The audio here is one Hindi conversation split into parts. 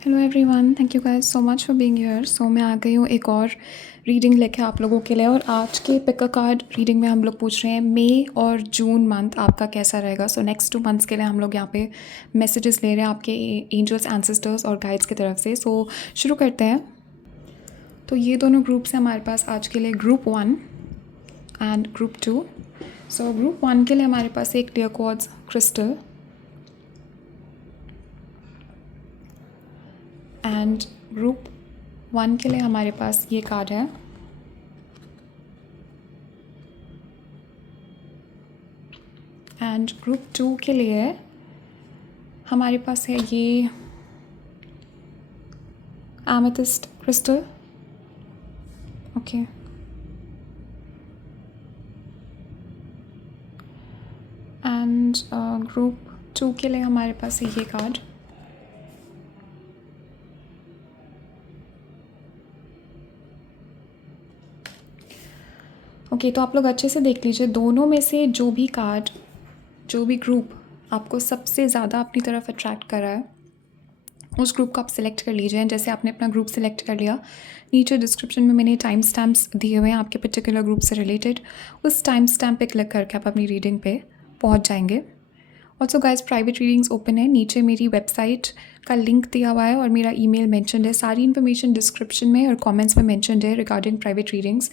Hello everyone, thank you guys so much for being here. So मैं आ गई हूँ एक और रीडिंग लेके आप लोगों के लिए। और आज के पिक अ कार्ड रीडिंग में हम लोग पूछ रहे हैं मई और जून मंथ आपका कैसा रहेगा। सो नेक्स्ट 2 मंथ्स के लिए हम लोग यहाँ पे मैसेजेस ले रहे हैं आपके एंजल्स, एंसेस्टर्स और गाइड्स की तरफ से। सो शुरू करते हैं। तो ये दोनों ग्रुप्स हैं हमारे पास आज के लिए, group 1 and group 2। So group 1 के लिए हमारे पास एक clear quartz crystal and group 1 के लिए हमारे पास ये कार्ड है। एंड ग्रुप 2 के लिए हमारे पास है ये amethyst crystal. Okay, and group 2 के लिए हमारे पास है ये कार्ड। ओके, तो आप लोग अच्छे से देख लीजिए, दोनों में से जो भी कार्ड, जो भी ग्रुप आपको सबसे ज़्यादा अपनी तरफ अट्रैक्ट कर रहा है उस ग्रुप को आप सिलेक्ट कर लीजिए। जैसे आपने अपना ग्रुप सिलेक्ट कर लिया, नीचे डिस्क्रिप्शन में मैंने टाइम स्टैम्प्स दिए हुए हैं आपके पर्टिकुलर ग्रुप से रिलेटेड। उस टाइम स्टैम्प पे क्लिक करके आप अपनी रीडिंग पे पहुंच जाएंगे। Also guys, private readings open है। नीचे मेरी वेबसाइट का लिंक दिया हुआ है और मेरा ईमेल मेंशनड है। सारी इन्फॉर्मेशन डिस्क्रिप्शन में और कमेंट्स में मेंशनड है रिगार्डिंग प्राइवेट रीडिंग्स।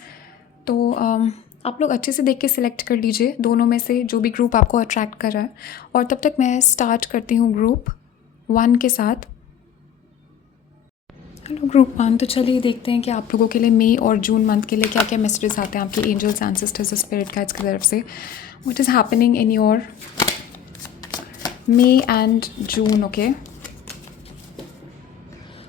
तो आप लोग अच्छे से देख के सिलेक्ट कर लीजिए दोनों में से जो भी ग्रुप आपको अट्रैक्ट कर रहा है। और तब तक मैं स्टार्ट करती हूँ ग्रुप 1 के साथ। हेलो ग्रुप 1, तो चलिए देखते हैं कि आप लोगों के लिए मई और जून मंथ के लिए क्या क्या मैसेजेस आते हैं आपके एंजल्स, एंसेस्टर्स, स्पिरिट गाइड्स की तरफ से। What is happening in your May and June.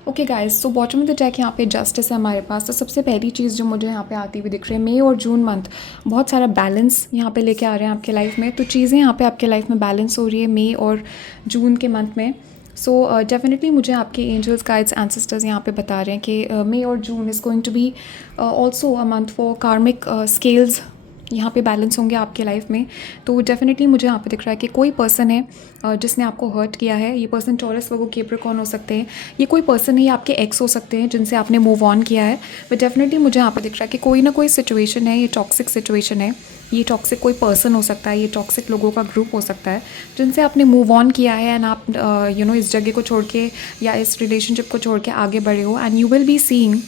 Okay guys, so bottom of the deck यहाँ पे जस्टिस है हमारे पास। तो सबसे पहली चीज़ जो मुझे यहाँ पे आती हुई दिख रही है, मई और जून मंथ बहुत सारा बैलेंस यहाँ पे लेके आ रहे हैं आपके लाइफ में। तो चीज़ें यहाँ पे आपके लाइफ में बैलेंस हो रही है मई और जून के मंथ में। सो डेफिनेटली मुझे आपके एंजल्स, गाइड्स, एंसेस्टर्स यहाँ पे बता रहे हैं कि मई और जून is going to be also a month for karmic scales यहाँ पे बैलेंस होंगे आपके लाइफ में। तो डेफिनेटली मुझे यहाँ पे दिख रहा है कि कोई पर्सन है जिसने आपको हर्ट किया है। ये पर्सन टॉरस, वर्गो, कैप्रिकॉर्न हो सकते हैं। ये कोई पर्सन है, ये आपके एक्स हो सकते हैं जिनसे आपने मूव ऑन किया है। बट डेफिनेटली मुझे यहाँ पे दिख रहा है कि कोई ना कोई सिचुएशन है, ये टॉक्सिक सिचुएशन है। ये टॉक्सिक कोई पर्सन हो सकता है, ये टॉक्सिक लोगों का ग्रुप हो सकता है जिनसे आपने मूव ऑन किया है। एंड आप इस जगह को छोड़ के या इस रिलेशनशिप को छोड़ के आगे बढ़े हो। And you will be seeing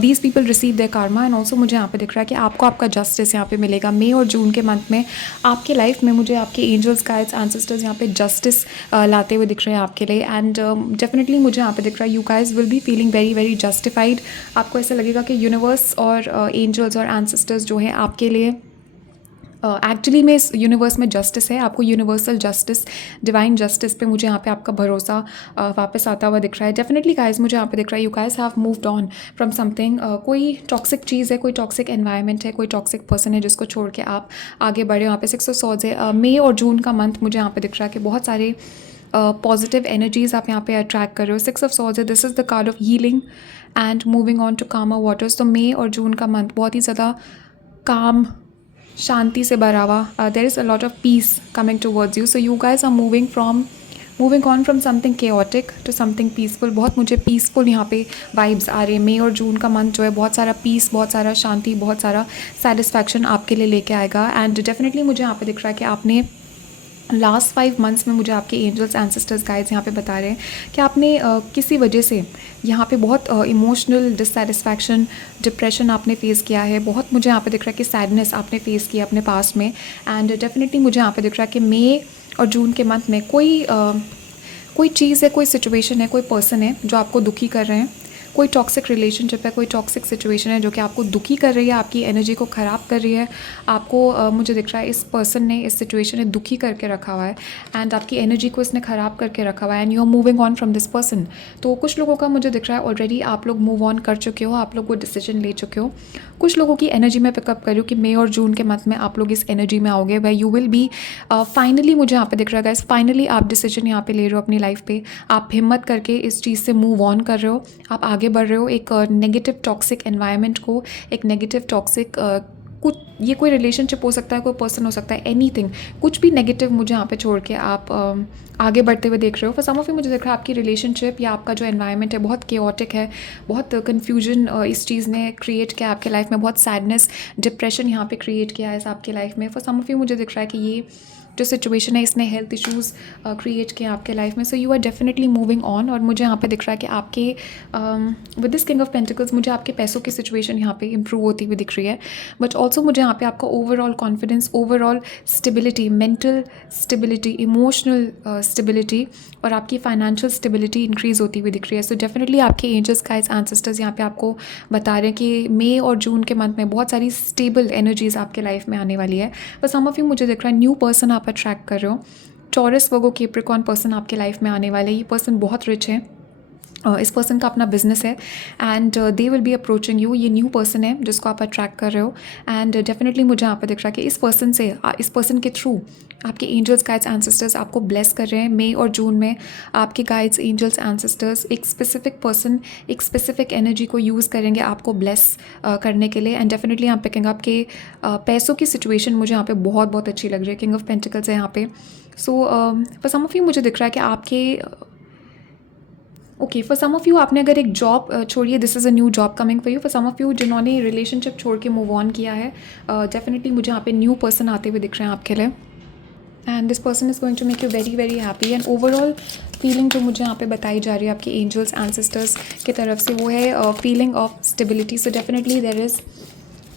these people receive there Karma. And also मुझे यहाँ पे दिख रहा है कि आपको आपका जस्टिस यहाँ पे मिलेगा मई और जून के मंथ में। आपके लाइफ में मुझे आपके एंजल्स, गाइड्स, एंसेस्टर्स यहाँ पे जस्टिस लाते हुए दिख रहे हैं आपके लिए। एंड डेफिनेटली मुझे यहाँ पे दिख रहा है you guys will be feeling very very justified. आपको ऐसा लगेगा कि यूनिवर्स और एंजल्स और एंसेस्टर्स जो है आपके लिए एक्चुअली में इस यूनिवर्स में जस्टिस है। आपको यूनिवर्सल जस्टिस, डिवाइन जस्टिस पे मुझे यहाँ पे आपका भरोसा वापस आता हुआ दिख रहा है। डेफिनेटली गाइस मुझे यहाँ पे दिख रहा है you guys have moved on from something. कोई टॉक्सिक चीज़ है, कोई टॉक्सिक एनवायरनमेंट है, कोई टॉक्सिक पर्सन है जिसको छोड़ के आप आगे बढ़े। यहाँ पे 6 ऑफ सॉर्ड्स है। मई और जून का मंथ मुझे यहाँ पे दिख रहा है कि बहुत सारे पॉजिटिव एनर्जीज आप यहाँ पे अट्रैक्ट कर रहे हो। 6 ऑफ सॉर्ड्स है, this is the card of healing and moving on to calmer waters. तो मई और जून का मंथ बहुत ही ज़्यादा काम, शांति से भरा हुआ। There is a lot of peace coming towards you. So you guys are moving on from something chaotic to something peaceful. बहुत मुझे पीसफुल यहाँ पे वाइब्स आ रहे हैं। मई और जून का मंथ जो है बहुत सारा पीस, बहुत सारा शांति, बहुत सारा सेटिस्फैक्शन आपके लिए लेके आएगा। एंड डेफिनेटली मुझे यहाँ पे दिख रहा है कि आपने लास्ट 5 मंथ्स में, मुझे आपके एंजल्स, एंसेस्टर्स, गाइड्स यहाँ पे बता रहे हैं कि आपने किसी वजह से यहाँ पे बहुत इमोशनल डिससेटिस्फैक्शन, डिप्रेशन आपने फेस किया है। बहुत मुझे यहाँ पे दिख रहा है कि सैडनेस आपने फेस किया अपने पास्ट में। एंड डेफिनेटली मुझे यहाँ पे दिख रहा है कि मई और जून के मंथ में कोई चीज़ है, कोई सिचुएशन है, कोई पर्सन है जो आपको दुखी कर रहे हैं। कोई टॉक्सिक रिलेशनशिप है, कोई टॉक्सिक सिचुएशन है जो कि आपको दुखी कर रही है, आपकी एनर्जी को ख़राब कर रही है। आपको मुझे दिख रहा है इस पर्सन ने, इस सिचुएशन ने दुखी करके रखा हुआ है एंड आपकी एनर्जी को इसने ख़राब करके रखा हुआ है। And you are moving on from this person. तो कुछ लोगों का मुझे दिख रहा है ऑलरेडी आप लोग मूव ऑन कर चुके हो, आप लोग वो डिसीजन ले चुके हो। कुछ लोगों की एनर्जी में पिकअप करूँ कि मई और जून के मंथ में आप लोग इस एनर्जी में आओगे वह यू विल बी फाइनली, मुझे यहाँ पे दिख रहा है गाइस, फाइनली आप डिसीजन यहाँ पे ले रहे हो अपनी लाइफ पे। आप हिम्मत करके इस चीज़ से मूव ऑन कर रहे हो, आप आगे बढ़ रहे हो। एक नेगेटिव टॉक्सिक एनवायरनमेंट को, एक नेगेटिव टॉक्सिक कुछ, ये कोई रिलेशनशिप हो सकता है, कोई पर्सन हो सकता है, एनीथिंग, कुछ भी नेगेटिव मुझे यहाँ पे छोड़ के आप आगे बढ़ते हुए देख रहे हो। फॉर सम ऑफ यू मुझे दिख रहा है आपकी रिलेशनशिप या आपका जो एनवायरनमेंट है बहुत केओटिक है, बहुत कन्फ्यूजन इस चीज़ ने क्रिएट किया आपके लाइफ में, बहुत सैडनेस, डिप्रेशन यहाँ पे क्रिएट किया है आपके लाइफ में। फॉर सम ऑफ यू मुझे दिख रहा है कि ये जो सिचुएशन है इसने हेल्थ इश्यूज़ क्रिएट किया आपके लाइफ में। So you are definitely moving on. और मुझे यहाँ पे दिख रहा है कि आपके with this king of pentacles मुझे आपके पैसों की सिचुएशन यहाँ पे इंप्रूव होती हुई दिख रही है, बट ऑल्सो मुझे यहाँ पे आपका overall confidence, overall stability, mental stability, emotional stability और आपकी फाइनेंशियल स्टेबिलिटी इंक्रीज़ होती हुई दिख रही है। सो डेफिनेटली आपके एंजल्स, गाइड्स, एंसेस्टर्स यहाँ पे आपको बता रहे हैं कि मई और जून के मंथ में बहुत सारी स्टेबल एनर्जीज़ आपके लाइफ में आने वाली है। बस सम ऑफ यू मुझे दिख रहा है न्यू पर्सन आप अट्रैक्ट कर रहे हो, टॉरस, वर्गो, कैप्रिकॉर्न पर्सन आपके लाइफ में आने वाले। ये पर्सन बहुत रिच है, इस पर्सन का अपना बिजनेस है and they will be approaching you. ये न्यू पर्सन है जिसको आप अट्रैक्ट कर रहे हो एंड डेफिनेटली मुझे यहाँ पर दिख रहा है कि इस पर्सन से, इस पर्सन के थ्रू आपके एंजल्स, गाइड्स, एंसेस्टर्स आपको ब्लेस कर रहे हैं। मई और जून में आपके गाइड्स, एंजल्स, एंसेस्टर्स एक स्पेसिफिक पर्सन, एक स्पेसिफिक एनर्जी को यूज़ करेंगे आपको ब्लेस करने के लिए। एंड डेफिनेटली यहाँ पे किंग आपके पैसों की सिचुएशन मुझे यहाँ पे बहुत बहुत अच्छी लग रही है। किंग ऑफ पेंटिकल्स है यहाँ पे। So for some of you मुझे दिख रहा है कि आपके okay, for some of you आपने अगर एक जॉब छोड़िए, this is a new job coming for you. For some of you जिन्होंने रिलेशनशिप छोड़ के मूव ऑन किया है, डेफिनेटली मुझे यहाँ पे न्यू पर्सन आते हुए दिख रहे हैं आपके लिए and this person is going to make you very very happy. And overall feeling जो मुझे यहाँ पे बताई जा रही है आपके एंजल्स, एंसेस्टर्स की तरफ से, वो है feeling of stability. So definitely there is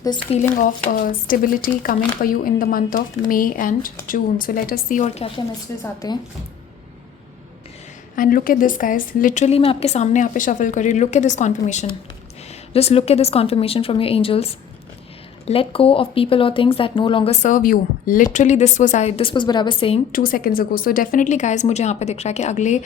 this feeling of stability coming for you in the month of May and June. So let us see और क्या क्या मैसेजेस आते हैं। And look at this guys, literally मैं आपके सामने यहाँ पे शफल कर रही हूँ। Look at this confirmation, just look at this confirmation from your angels. Let go of people or things that no longer serve you. Literally this was what I was saying 2 seconds ago. So definitely guys, मुझे यहाँ पे दिख रहा है कि अगले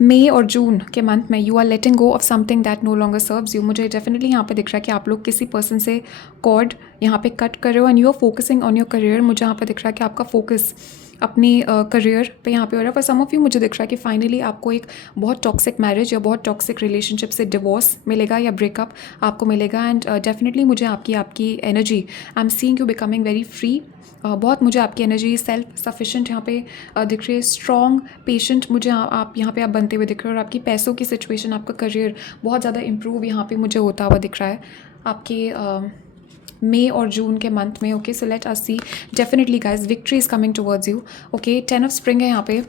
मई और जून के मंथ में you are letting go of something that no longer serves you. मुझे डेफिनेटली यहाँ पे दिख रहा है कि आप लोग किसी पर्सन से कॉर्ड यहाँ पे कट कर रहे हो and you are focusing on your career. मुझे यहाँ पे दिख रहा है कि आपका फोकस अपनी करियर पे यहाँ पे हो रहा है। पर सम ऑफ यू मुझे दिख रहा है कि फाइनली आपको एक बहुत टॉक्सिक मैरिज या बहुत टॉक्सिक रिलेशनशिप से डिवोर्स मिलेगा या ब्रेकअप आपको मिलेगा। एंड डेफिनेटली मुझे आपकी energy, I am seeing you becoming very free. बहुत मुझे आपकी एनर्जी सेल्फ सफिशेंट यहाँ पे दिख रही है, स्ट्रॉन्ग, पेशेंट मुझे आप यहाँ पे आप बनते हुए दिख रहे हो। और आपकी पैसों की सिचुएशन, आपका करियर बहुत ज़्यादा इंप्रूव यहाँ पे मुझे होता हुआ दिख रहा है आपके मई और जून के मंथ में। Okay, so let us see. Definitely guys victory is coming towards you. Okay, 10 of spring है यहाँ पे।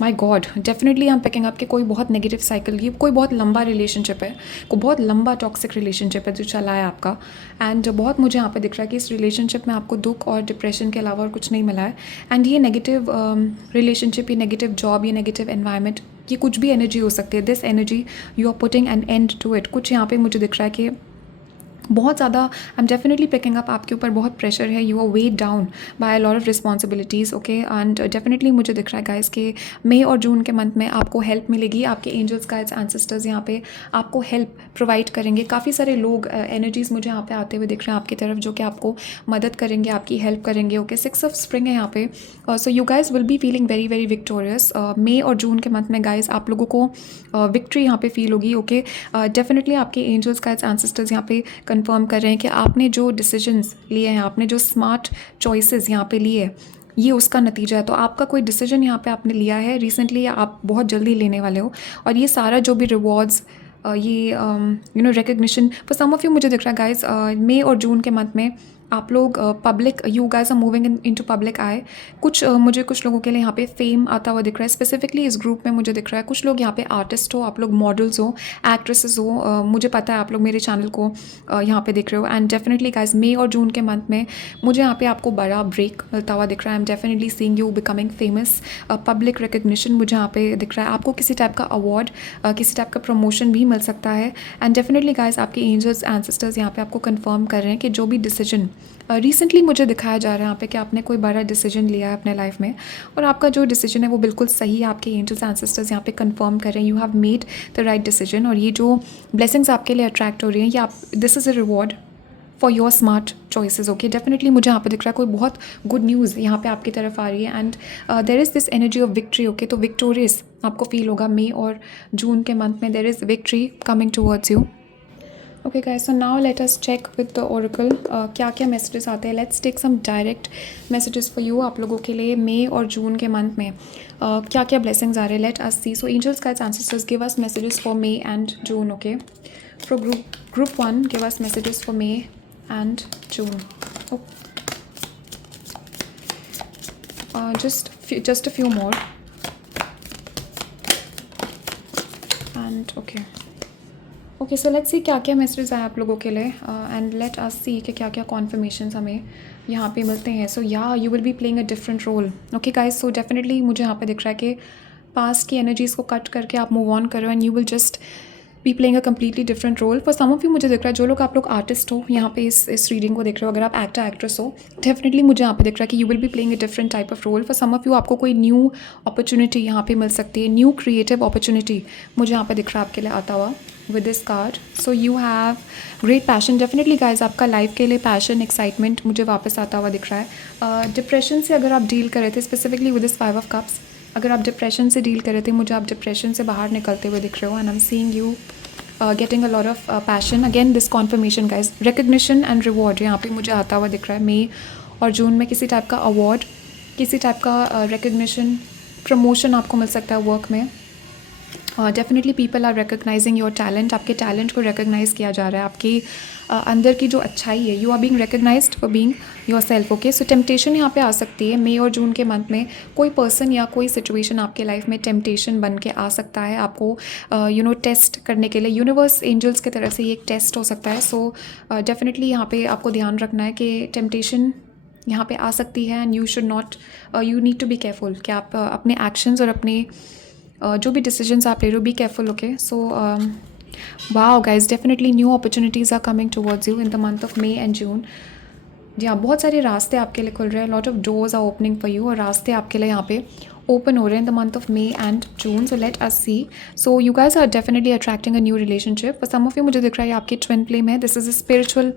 माई गॉड, डेफिनेटली हम पिकिंग अप कि कोई बहुत नेगेटिव साइकिल, ये कोई बहुत लंबा रिलेशनशिप है, कोई बहुत लंबा टॉक्सिक रिलेशनशिप है जो चला है आपका। एंड बहुत मुझे यहाँ पे दिख रहा है कि इस रिलेशनशिप में आपको दुख और डिप्रेशन के अलावा और कुछ नहीं मिला है। एंड ये नेगेटिव रिलेशनशिप, ये नेगेटिव जॉब, ये नेगेटिव एनवायरनमेंट, ये कुछ भी एनर्जी हो सकती है। This energy you are putting an end to it. कुछ यहाँ पे मुझे दिख रहा है कि बहुत ज़्यादा I am definitely picking up, आपके ऊपर बहुत प्रेशर है, you are weighed down by lot of responsibilities. Okay, and definitely मुझे दिख रहा है गाइस कि मई और जून के मंथ में आपको हेल्प मिलेगी। आपके एंजल्स, गाइड्स, एंसेस्टर्स यहाँ पे आपको हेल्प प्रोवाइड करेंगे। काफ़ी सारे लोग, एनर्जीज़ मुझे यहाँ पे आते हुए दिख रहे हैं आपकी तरफ जो कि आपको मदद करेंगे, आपकी हेल्प करेंगे। ओके, 6 ऑफ स्प्रिंग है यहाँ पे। So you guys will be feeling very very victorious. मई और जून के मंथ में गाइज आप लोगों को विक्ट्री यहाँ पे फील होगी। ओके, डेफिनेटली आपके एंजल्स, गाइड्स, एंसेस्टर्स यहाँ पे कंफर्म कर रहे हैं कि आपने जो डिसीजंस लिए हैं, आपने जो स्मार्ट चॉइसेस यहाँ पे लिए, ये उसका नतीजा है। तो आपका कोई डिसीजन यहाँ पे आपने लिया है रिसेंटली या आप बहुत जल्दी लेने वाले हो, और ये सारा जो भी रिवॉर्ड्स, ये you know recognition for some of you मुझे दिख रहा है गाइज मई और जून के मंथ में आप लोग public, you guys are moving into public आए। कुछ मुझे कुछ लोगों के लिए यहाँ पे फेम आता हुआ दिख रहा है। स्पेसिफिकली इस ग्रुप में मुझे दिख रहा है कुछ लोग यहाँ पे आर्टिस्ट हो, आप लोग मॉडल्स हो, एक्ट्रेसेस हो। मुझे पता है आप लोग मेरे चैनल को यहाँ पे देख रहे हो। एंड डेफिनेटली गाइज मई और जून के मंथ में मुझे यहाँ पे आपको बड़ा ब्रेक मिलता हुआ दिख रहा है। आई am definitely seeing you becoming famous. Public recognition मुझे यहाँ पे दिख रहा है। आपको किसी टाइप का अवार्ड, किसी टाइप का प्रमोशन भी मिल सकता है। एंड डेफिनेटली गाइज आपके एंजल्स, एंसेस्टर्स यहाँ पे आपको कंफर्म कर रहे हैं कि जो भी डिसीजन रिसेंटली मुझे दिखाया जा रहा है यहाँ पे कि आपने कोई बड़ा डिसीजन लिया है अपने लाइफ में, और आपका जो डिसीजन है वो बिल्कुल सही है। आपके एंजल्स, एंसेस्टर्स यहाँ पे कंफर्म कर रहे हैं you have made the right decision. और ये जो ब्लेसिंग्स आपके लिए अट्रैक्ट हो रही हैं, ये आप, this is a reward for your smart choices. Okay, definitely मुझे यहाँ पे दिख रहा है कोई बहुत गुड न्यूज़ यहाँ पे आपकी तरफ आ रही है। And there is this energy of victory. Okay, तो विक्टोरियस आपको फील होगा मई और जून के मंथ में। There is victory coming towards you. Okay guys, so now let us check with the oracle क्या क्या मैसेजेस आते हैं. Let's take some direct messages for you. आप लोगों के लिए मई और जून के मंथ में क्या क्या ब्लेसिंग्स आ रहे हैं. Let us see. So angels guides ancestors give us messages for May and June. Okay, for group 1 give us messages for May and June. Just a few more. And okay, so let's see क्या क्या मैसेजेस आए आप लोगों के लिए. एंड लेट अस सी कि क्या क्या कॉन्फर्मेशंस हमें यहाँ पे मिलते हैं. So yeah you will be playing a different role. Okay guys, so definitely मुझे यहाँ पे दिख रहा है कि पास्ट की एनर्जीज़ को कट करके आप मूव ऑन करो and you will just be playing a completely different role. For some of you मुझे दिख रहा है, जो लोग आप लोग आर्टिस्ट हो यहाँ पे इस रीडिंग को देख रहे हो, अगर आप एक्टर एक्ट्रेस हो, डेफिनेटली मुझे यहाँ पे दिख रहा है कि you will be playing a different type of role. For some of you आपको कोई न्यू अपॉर्चुनिटी यहाँ पे मिल सकती है, न्यू क्रिएटिव अपॉर्चुनिटी मुझे यहाँ पे दिख रहा है आपके लिए आता हुआ with this card. So you have great passion. Definitely guys, आपका लाइफ के लिए पैशन, एक्साइटमेंट मुझे वापस आता हुआ दिख रहा है. डिप्रेशन से अगर आप डील कर रहे थे, specifically with this 5 of cups, अगर आप डिप्रेशन से डील कर रहे थे, मुझे आप डिप्रेशन से बाहर निकलते हुए दिख रहे हो. And I am seeing you getting a lot of passion. Again this conformation guys, recognition and reward यहाँ पे मुझे आता हुआ दिख रहा है. मई और जून में किसी टाइप का अवार्ड, किसी टाइप का रिकग्निशन, प्रमोशन आपको मिल सकता है वर्क में. Definitely people are recognising your talent. आपके टैलेंट को रिकग्नाइज़ किया जा रहा है. आपकी अंदर की जो अच्छाई है, you are being recognised for being yourself. Okay, so temptation यहाँ पे आ सकती है. मई और जून के मंथ में कोई पर्सन या कोई सिचुएशन आपके लाइफ में टेम्पटेशन बन के आ सकता है आपको टेस्ट करने के लिए. यूनिवर्स एंजल्स की तरफ से ये एक टेस्ट हो सकता है. सो डेफिनेटली यहाँ पे आपको ध्यान रखना है कि टेम्पटेशन यहाँ पे आ सकती है and you need to be careful कि आप अपने एक्शंस और अपने जो भी डिसीजंस आप ले रहे हो, be careful. Okay, so wow guys, definitely new opportunities are coming towards you in the month of May and June. जी हाँ, बहुत सारे रास्ते आपके लिए खुल रहे हैं. Lot of doors are opening for you, और रास्ते आपके लिए यहाँ पे ओपन हो रहे हैं in the month of May and June. So let us see. So you guys are definitely attracting a new relationship. For some of you मुझे दिख रहा है आपके ट्विन फ्लेम है. This is a spiritual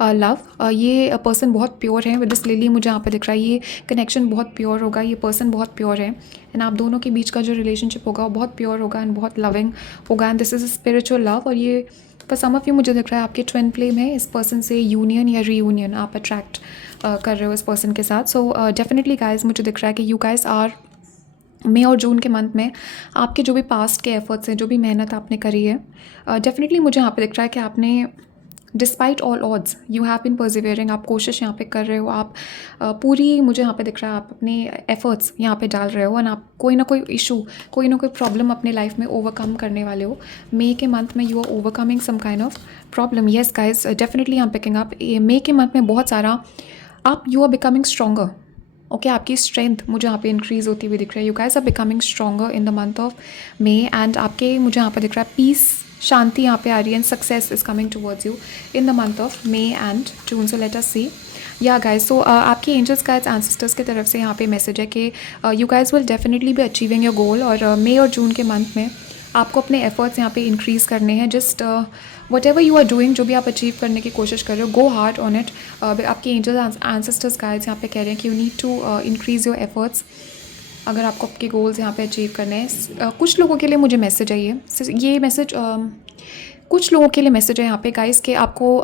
love. ये पर्सन बहुत प्योर है. विद दिस लिली मुझे यहाँ पे दिख रहा है ये कनेक्शन बहुत प्योर होगा. ये पर्सन बहुत प्योर है एंड आप दोनों के बीच का जो रिलेशनशिप होगा वो बहुत प्योर होगा एंड बहुत लविंग होगा. And this is a spiritual love. और ये फॉर सम ऑफ यू मुझे दिख रहा है आपके ट्विन फ्लेम है. इस पर्सन से यूनियन या रीयूनियन आप अट्रैक्ट कर रहे हो इस पर्सन के साथ. सो डेफिनेटली गाइज मुझे दिख रहा है कि यू गाइज आर मई और जून के मंथ में आपके जो भी पास्ट के एफर्ट्स हैं, जो भी मेहनत आपने करी है, डेफिनेटली मुझे यहाँ पे दिख रहा है कि आपने despite all odds you have been persevering. आप कोशिश यहाँ पे कर रहे हो. आप पूरी मुझे यहाँ पे दिख रहा है आप अपने एफर्ट्स यहाँ पे डाल रहे हो एंड आप कोई ना कोई इशू, कोई ना कोई प्रॉब्लम अपने लाइफ में ओवरकम करने वाले हो. मई के मंथ में you are overcoming some kind of problem. Yes guys, definitely I am picking up. मई के मंथ में बहुत सारा आप you are becoming stronger. Okay, आपकी स्ट्रेंथ मुझे यहाँ पे इंक्रीज़ होती हुई दिख रही है. You guys are becoming stronger in the month of May and आपके मुझे यहाँ पे दिख रहा है पीस, शांति यहाँ पे आ रही है and success is coming towards you in the month of May and June. So let us see. Yeah guys, सो आपके एंजल्स गाइड्स एंसेस्टर्स की तरफ से यहाँ पे मैसेज है कि you guys will definitely be achieving your goal. और मई और जून के मंथ में आपको अपने एफर्ट्स यहाँ पे इंक्रीज़ करने हैं. Just whatever you are doing, जो भी आप अचीव करने की कोशिश कर रहे हो, गो हार्ड ऑन इट. आपके एंजल्स एंसेस्टर्स गाइड्स यहाँ पे कह रहे हैं कि you need to increase your efforts अगर आपको आपके गोल्स यहाँ पे अचीव करने हैं. कुछ लोगों के लिए मुझे मैसेज है ये मैसेज कुछ लोगों के लिए मैसेज है यहाँ पे गाइस कि आपको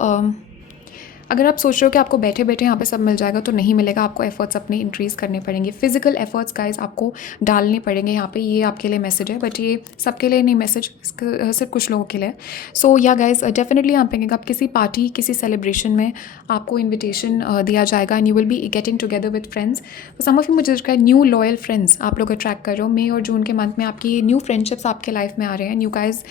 अगर आप सोच रहे हो कि आपको बैठे बैठे यहाँ पे सब मिल जाएगा, तो नहीं मिलेगा. आपको एफर्ट्स अपने इंक्रीज़ करने पड़ेंगे. फिजिकल एफर्ट्स गाइस आपको डालने पड़ेंगे यहाँ पे. ये आपके लिए मैसेज है, बट ये सबके लिए नहीं मैसेज, सिर्फ कुछ लोगों के लिए. सो या गाइस, डेफिनेटली यहाँ पे आप किसी पार्टी, किसी सेलिब्रेशन में आपको इन्विटेशन दिया जाएगा and you will be getting together with friends. Some of you मुझे दिख रहा है न्यू लॉयल फ्रेंड्स आप लोग अट्रैक्ट कर रहे हो. मई और जून के मंथ में आपकी न्यू फ्रेंडशिप्स आपके लाइफ में आ रहे हैं. You guys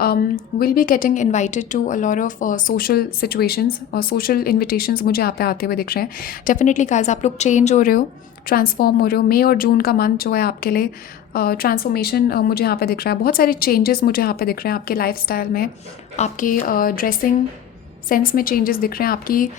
will be getting invited to a lot of social situations और social invitations मुझे यहाँ पे आते हुए दिख रहे हैं. डेफिनेटली गाइस, आप लोग चेंज हो रहे हो, ट्रांसफॉर्म हो रहे हो. मई और जून का मंथ जो है आपके लिए ट्रांसफॉर्मेशन मुझे यहाँ पे दिख रहा है. बहुत सारे चेंजेस मुझे यहाँ पे दिख रहे हैं आपके लाइफ स्टाइल में, आपके ड्रेसिंग सेंस में चेंजेस दिख रहे हैं, आपकी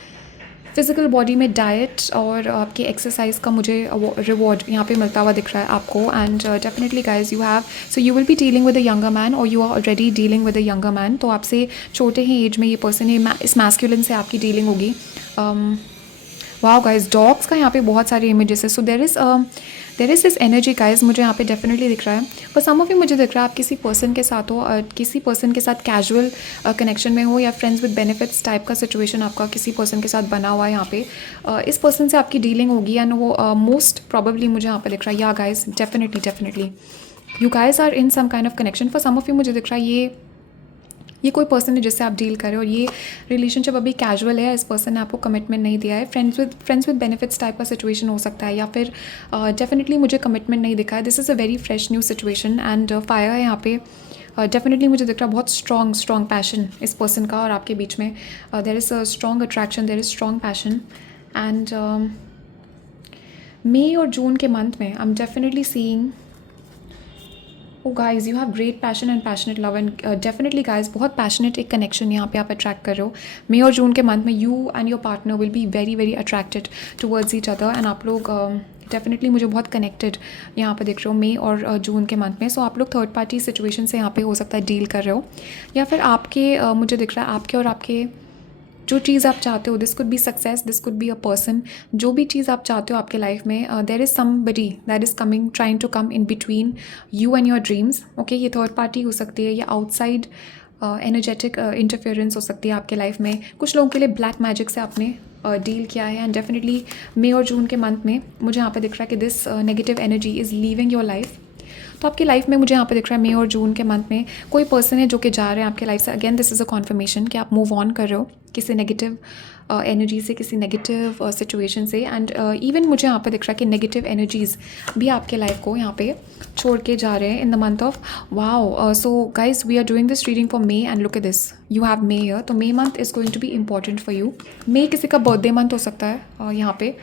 फिजिकल बॉडी में डाइट और आपकी एक्सरसाइज का मुझे रिवॉर्ड यहाँ पे मिलता हुआ दिख रहा है आपको. And definitely guys you have, so you will be dealing with a younger man और you are already dealing with a younger man. तो आपसे छोटे ही एज में ये पर्सन है, इस मैस्कुलिन से आपकी डीलिंग होगी. वाओ गाइस, डॉग्स का यहाँ पे बहुत सारे इमेजेस है। So there is this energy guys, मुझे यहाँ पे डेफिनेटली दिख रहा है। पर सम ऑफ यू मुझे दिख रहा है आप किसी पर्सन के साथ हो, किसी पर्सन के साथ कैजुअल कनेक्शन में हो, या फ्रेंड्स विद बेनिफिट्स टाइप का सिचुएशन आपका किसी पर्सन के साथ बना हुआ है यहाँ पे। इस पर्सन से आपकी डीलिंग होगी, एंड वो मोस्ट प्रॉबेबली मुझे यहाँ पे दिख रहा है। Yeah guys, definitely you guys are in some kind of connection. For some of you मुझे दिख रहा है ये कोई पर्सन है जिससे आप डील करें, और ये रिलेशनशिप अभी कैजुअल है। इस पर्सन ने आपको कमिटमेंट नहीं दिया है। फ्रेंड्स विद बेनिफिट्स टाइप का सिचुएशन हो सकता है, या फिर डेफिनेटली मुझे कमिटमेंट नहीं दिखा है। This is a very fresh new situation, and fire है यहाँ पे। डेफिनेटली मुझे दिख रहा है बहुत स्ट्रॉन्ग पैशन इस पर्सन का और आपके बीच में। There is a strong attraction, there is strong passion. And मई और जून के मंथ में I am definitely seeing, oh guys, you have great passion and passionate love, and definitely guys बहुत पैशनेट एक कनेक्शन यहाँ पे आप अट्रैक्ट कर रहे हो। मई और जून के मंथ में you and your partner will be very attracted towards each other, and आप लोग डेफिनेटली मुझे बहुत कनेक्टेड यहाँ पे दिख रहे हो मई और जून के मंथ में। सो आप लोग थर्ड पार्टी सिचुएशन से यहाँ पे हो सकता है डील कर रहे हो, या फिर आपके मुझे दिख रहा है आपके और आपके जो चीज़ आप चाहते हो, this could be success, this could be a person. जो भी चीज़ आप चाहते हो आपके लाइफ में, there is somebody that is coming trying to come in between you and your dreams. Okay, ये थर्ड पार्टी हो सकती है, या आउटसाइड एनर्जेटिक इंटरफेरेंस हो सकती है आपके लाइफ में। कुछ लोगों के लिए ब्लैक मैजिक से आपने डील किया है, एंड डेफिनेटली मई और जून के मंथ में मुझे यहाँ पे दिख रहा है कि this negative energy is leaving your life. तो आपकी लाइफ में मुझे यहाँ पे दिख रहा है मई और जून के मंथ में कोई पर्सन है जो कि जा रहे हैं आपके लाइफ से। Again this is a conformation कि आप मूव ऑन कर रहे हो किसी नेगेटिव एनर्जी से, किसी नेगेटिव सिचुएशन से। एंड इवन मुझे यहाँ पे दिख रहा है कि नेगेटिव एनर्जीज़ भी आपके लाइफ को यहाँ पे छोड़ के जा रहे हैं in the month of wow. So guys, we are doing this reading for May, and look at this, you have May here. तो May month is going to be important for you. May किसी का बर्थडे मंथ हो सकता है यहाँ पे,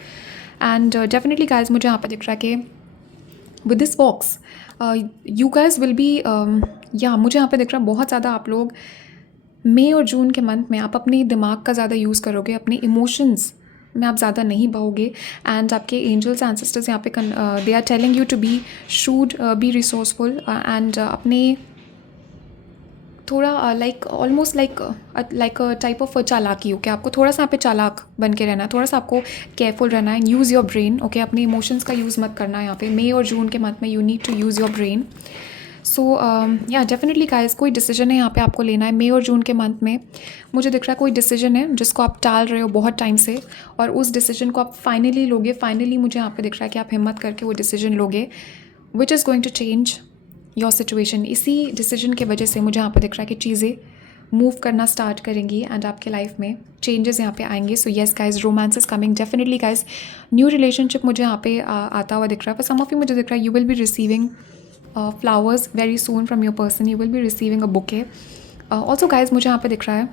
एंड डेफिनेटली गाइज मुझे यहाँ पे दिख रहा है कि with this walks you guys will be, yeah मुझे यहाँ पे दिख रहा है बहुत ज़्यादा आप लोग मई और जून के मंथ में आप अपने दिमाग का ज़्यादा यूज़ करोगे, अपने इमोशंस में आप ज़्यादा नहीं बहोगे। एंड आपके एंजल्स एंसेस्टर्स यहाँ पे they are telling you to be should be resourceful, and अपने थोड़ा like almost like a type of चालाकी। ओके, आपको थोड़ा सा यहाँ पे चालाक बन के रहना है, थोड़ा सा आपको केयरफुल रहना है। Use your brain. ओके, अपने इमोशंस का यूज़ मत करना है यहाँ पे मई और जून के मंथ में। You need to use your brain. So yeah definitely guys, कोई डिसीजन है यहाँ पे आपको लेना है मई और जून के मंथ में। मुझे दिख रहा है कोई डिसीजन है जिसको आप टाल रहे हो बहुत टाइम से, और उस डिसीजन को आप फाइनली लोगे। फाइनली मुझे यहाँ पे दिख रहा है कि आप हिम्मत करके वो डिसीजन लोगे, which is going to change your situation. इसी डिसीजन के वजह से मुझे यहाँ पे दिख रहा है कि चीज़ें मूव करना स्टार्ट करेंगी, एंड आपके लाइफ में चेंजेस यहाँ पे आएंगे। So yes guys, romance is coming definitely guys. New relationship मुझे यहाँ पे आता हुआ दिख रहा है। पर सम ऑफ यू मुझे दिख रहा है you will be receiving flowers very soon from your person. You will be receiving a bouquet. Also guys, मुझे यहाँ पे दिख रहा है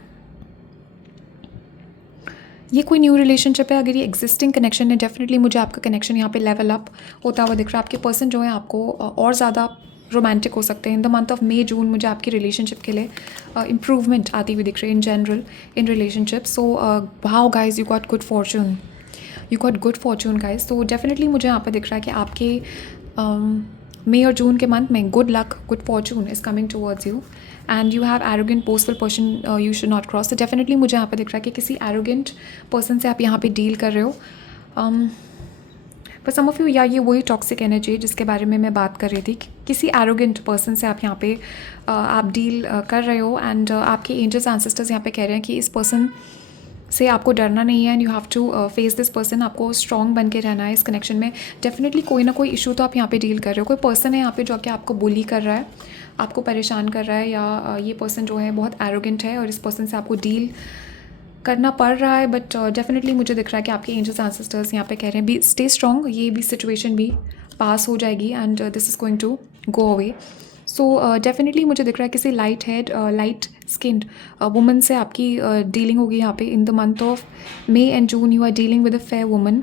ये कोई न्यू रिलेशनशिप है। अगर ये एग्जिस्टिंग कनेक्शन है, डेफिनेटली मुझे आपका कनेक्शन यहाँ पे लेवल अप होता हुआ दिख रहा है। आपके पर्सन जो है आपको और ज़्यादा रोमांटिक हो सकते हैं in the month of May June. मुझे आपकी रिलेशनशिप के लिए इम्प्रूवमेंट आती हुई दिख रही है in general in relationship. So wow guys, you got good Fortune, you got good Fortune guys. तो डेफिनेटली मुझे यहाँ पे दिख रहा है कि आपके मई और जून के मंथ में good luck, good Fortune is coming towards you, and you have arrogant boastful person you should not cross. तो डेफिनेटली मुझे यहाँ पे दिख रहा है कि किसी एरोगेंट पर्सन से आप यहाँ पे डील कर रहे हो। पर सम ऑफ यू, या ये वही टॉक्सिक एनर्जी जिसके बारे में मैं बात कर रही थी, किसी एरोगेंट पर्सन से आप यहाँ पे आप डील कर रहे हो, एंड आपके एंजल्स एंसेस्टर्स यहाँ पे कह रहे हैं कि इस पर्सन से आपको डरना नहीं है, and you have to face this person. आपको स्ट्रॉन्ग बन के रहना है इस कनेक्शन में। डेफिनेटली कोई ना कोई इशू तो आप यहाँ पे डील कर रहे हो। कोई पर्सन है यहाँ पे जो कि आपको बुली कर रहा है, आपको परेशान कर रहा है, या ये पर्सन जो है बहुत एरोगेंट है और इस पर्सन से आपको डील करना पड़ रहा है। बट डेफिनेटली मुझे दिख रहा है कि आपके एंजल्स एंसेस्टर्स यहाँ पे कह रहे हैं बी स्टे स्ट्रॉन्ग, ये भी सिचुएशन भी पास हो जाएगी, and this is going to go away. So definitely मुझे दिख रहा है किसी light head light skinned woman से आपकी डीलिंग होगी यहाँ पे in the month of May and June. You are dealing with a fair woman,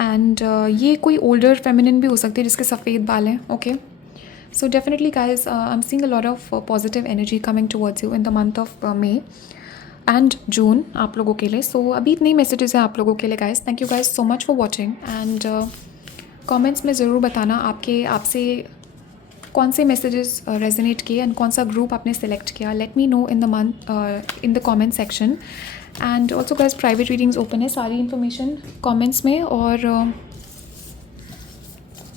and ये कोई ओल्डर फेमिनिन भी हो सकती है जिसके सफ़ेद बाल हैं। Okay, so definitely guys, I am seeing a lot of positive energy coming towards you in the month of May and June आप लोगों के लिए। सो अभी इतने मैसेजेस हैं आप लोगों के लिए guys. Thank you guys so much for watching, and comments में ज़रूर बताना आपसे कौन से मैसेजेस रेजोनेट किए एंड कौन सा ग्रुप आपने सेलेक्ट किया। Let me know in the comment section, and also guys private readings open है, सारी इन्फॉर्मेशन कमेंट्स में और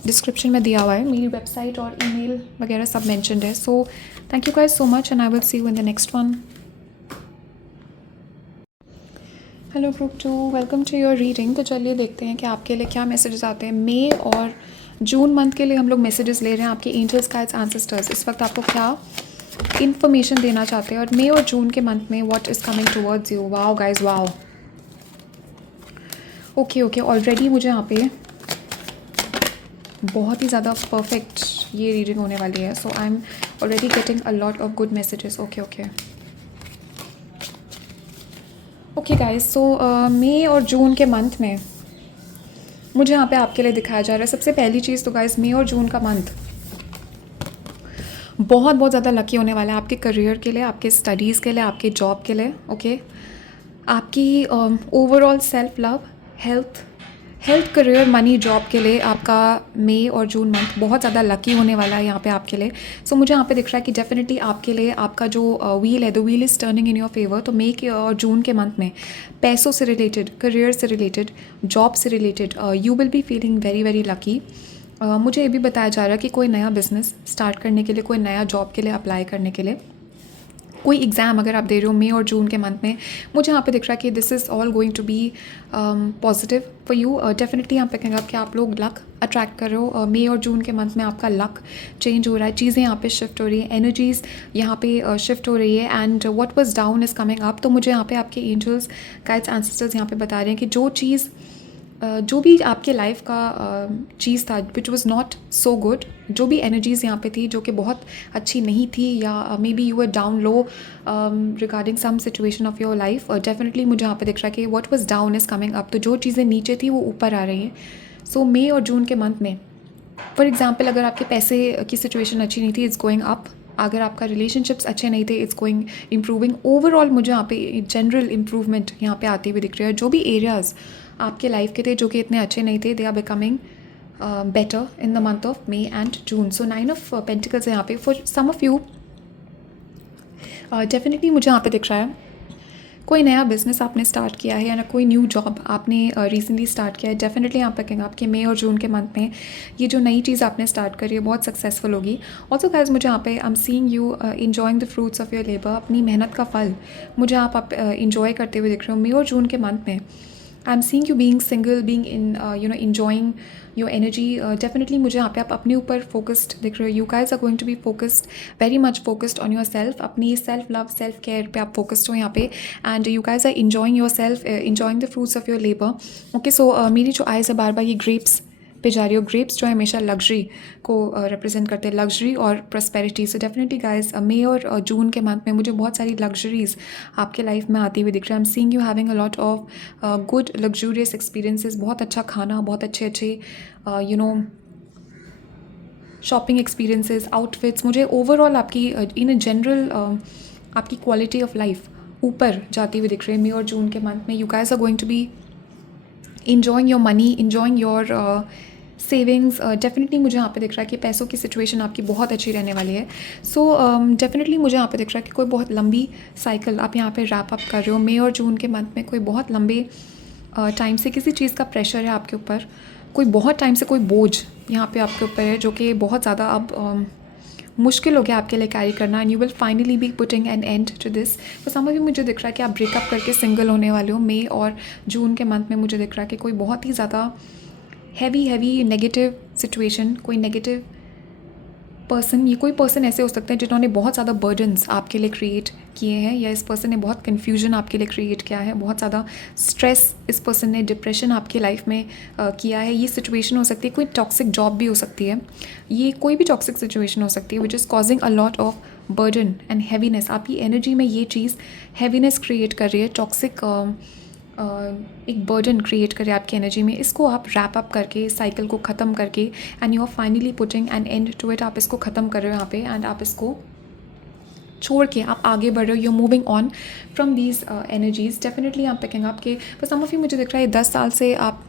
डिस्क्रिप्शन में दिया हुआ है, मेरी वेबसाइट और ईमेल वगैरह सब मेंशन्ड है. So thank you guys so much and I will see you in the next one. Hello group 2, welcome to your reading. तो चलिए देखते हैं कि आपके लिए क्या मैसेजेस आते हैं. मई और जून मंथ के लिए हम लोग मैसेजेस ले रहे हैं आपके एंजल्स, गाइड्स, एंसेस्टर्स इस वक्त आपको क्या इन्फॉर्मेशन देना चाहते हैं और मई और जून के मंथ में what is coming towards you. Wow guys, wow. Okay already मुझे यहाँ पे बहुत ही ज़्यादा परफेक्ट ये रीडिंग होने वाली है. So I am already getting a lot of good messages. Okay guys, so मई और जून के मंथ में मुझे यहाँ पे आपके लिए दिखाया जा रहा है. सबसे पहली चीज़ तो गाइस, मई और जून का मंथ बहुत ज़्यादा लकी होने वाला है आपके करियर के लिए, आपके स्टडीज़ के लिए, आपके जॉब के लिए. ओके, आपकी overall self love, health, career, money, job के लिए आपका मई और जून मंथ बहुत ज़्यादा लकी होने वाला है यहाँ पे आपके लिए. सो मुझे यहाँ पे दिख रहा है कि डेफिनेटली आपके लिए आपका जो व्हील है, the wheel is turning in your favour. तो मई के और जून के मंथ में पैसों से रिलेटेड, करियर से रिलेटेड, जॉब से related you will be feeling very very lucky. मुझे ये भी बताया जा रहा है कि कोई नया बिजनेस स्टार्ट करने के लिए, कोई नया जॉब के लिए अप्लाई करने के लिए, कोई एग्ज़ाम अगर आप दे रहे हो मई और जून के मंथ में, मुझे यहाँ पे दिख रहा है कि this is all going to be positive for you. Definitely यहाँ पे कहेंगे कि आप लोग लक अट्रैक्ट कर रहे हो. मई और जून के मंथ में आपका लक चेंज हो रहा है, चीज़ें यहाँ पे शिफ्ट हो रही है, एनर्जीज़ यहाँ पे शिफ्ट हो रही है and what was down is coming up. तो मुझे यहाँ पे आपके एंजल्स, गाइड्स, एंसेस्टर्स यहाँ पे बता रहे हैं कि जो चीज़ जो भी आपके लाइफ का चीज़ था which was not so good, जो भी एनर्जीज़ यहाँ पे थी जो कि बहुत अच्छी नहीं थी, yeah maybe you were down low regarding some situation of your life, definitely मुझे यहाँ पे दिख रहा है कि what was down is coming up. तो जो चीज़ें नीचे थी वो ऊपर आ रही हैं. सो मई और जून के मंथ में फॉर एग्जाम्पल अगर आपके पैसे की सिचुएशन अच्छी नहीं थी, इट्स गोइंग अप. अगर आपका रिलेशनशिप्स अच्छे नहीं थे, इट्स गोइंग इम्प्रूविंग. ओवरऑल मुझे यहाँ पे जनरल इम्प्रूवमेंट यहाँ पे आती हुई दिख रही है. जो भी एरियाज़ आपके लाइफ के थे जो कि इतने अच्छे नहीं थे, they are becoming better in the month of May and June. So 9 of pentacles है यहाँ पे for some of you. Definitely मुझे यहाँ पे दिख रहा है कोई नया बिजनेस आपने स्टार्ट किया है या ना कोई न्यू जॉब आपने रिसेंटली स्टार्ट किया है. डेफिनेटली यहाँ पे कहेंगे आपके मई और जून के मंथ में ये जो नई चीज़ आपने स्टार्ट करी है बहुत सक्सेसफुल होगी. ऑल्सो गाइस मुझे यहाँ पे आई am seeing you enjoying the fruits of your labour. अपनी मेहनत का फल मुझे आप इंजॉय करते हुए दिख रहे हो. मई और जून के मंथ में I am seeing you being single, being in enjoying your energy. Definitely मुझे यहाँ पे आप अपने ऊपर फोकस्ड दिख रहे हो. You guys are going to be focused, very much focused on yourself. अपनी सेल्फ लव, सेल्फ केयर पे आप फोकस्ड हो यहाँ पे and you guys are enjoying yourself, enjoying the fruits of your labour. Okay, so मेरी जो आइज़ है बार बार ये ग्रेप्स पे जा रही हो. ग्रेप्स जो है हमेशा लग्जरी को रिप्रेजेंट करते हैं, लग्जरी और प्रॉस्पेरिटी. सो डेफिनेटली गाइज मई और जून के मंथ में मुझे बहुत सारी लग्जरीज आपके लाइफ में आती हुई दिख रही है. आई am seeing you having a lot of good luxurious experiences. बहुत अच्छा खाना, बहुत अच्छे शॉपिंग एक्सपीरियंसेस, आउटफिट्स. मुझे ओवरऑल आपकी इन अ जनरल आपकी क्वालिटी ऑफ लाइफ ऊपर जाती हुई दिख रही है. मई और जून के मंथ में you guys are going to be enjoying your money, enjoying your savings. Definitely मुझे यहाँ पे दिख रहा है कि पैसों की सिचुएशन आपकी बहुत अच्छी रहने वाली है. सो डेफिनेटली मुझे यहाँ पे दिख रहा है कि कोई बहुत लंबी साइकिल आप यहाँ पे रैप अप कर रहे हो. मई और जून के मंथ में कोई बहुत लंबे टाइम से किसी चीज़ का प्रेशर है आपके ऊपर, कोई बहुत टाइम से कोई बोझ यहाँ पे आपके ऊपर है जो कि बहुत ज़्यादा अब मुश्किल हो गया आपके लिए कैरी करना. And you will finally be putting an end to this. तो समझ में मुझे दिख रहा है कि आप ब्रेकअप करके सिंगल होने वाले हो. मई और जून के मंथ में मुझे दिख रहा है कि कोई बहुत ही ज़्यादा हैवी नेगेटिव सिचुएशन, कोई नेगेटिव पर्सन, ये कोई पर्सन ऐसे हो सकते हैं जिन्होंने बहुत ज़्यादा बर्डन्स आपके लिए क्रिएट किए हैं, या इस पर्सन ने बहुत कन्फ्यूजन आपके लिए क्रिएट किया है, बहुत ज़्यादा स्ट्रेस इस पर्सन ने, डिप्रेशन आपकी लाइफ में किया है. ये सिचुएशन हो सकती है, कोई टॉक्सिक जॉब भी हो सकती है, ये कोई भी टॉक्सिक सिचुएशन हो सकती है which is causing a lot of burden and heaviness. आपकी एनर्जी में ये चीज़ हैवीनेस क्रिएट कर रही है, टॉक्सिक एक बर्डन क्रिएट करे आपकी एनर्जी में. इसको आप रैप अप करके, साइकिल को ख़त्म करके and you are finally putting an end to it. आप इसको ख़त्म कर रहे हो यहाँ पे एंड आप इसको छोड़ के आप आगे बढ़ रहे हो. You moving on from these energies. Definitely आप पिकिंग आपके पर सम ऑफ यू मुझे दिख रहा है 10 साल से आप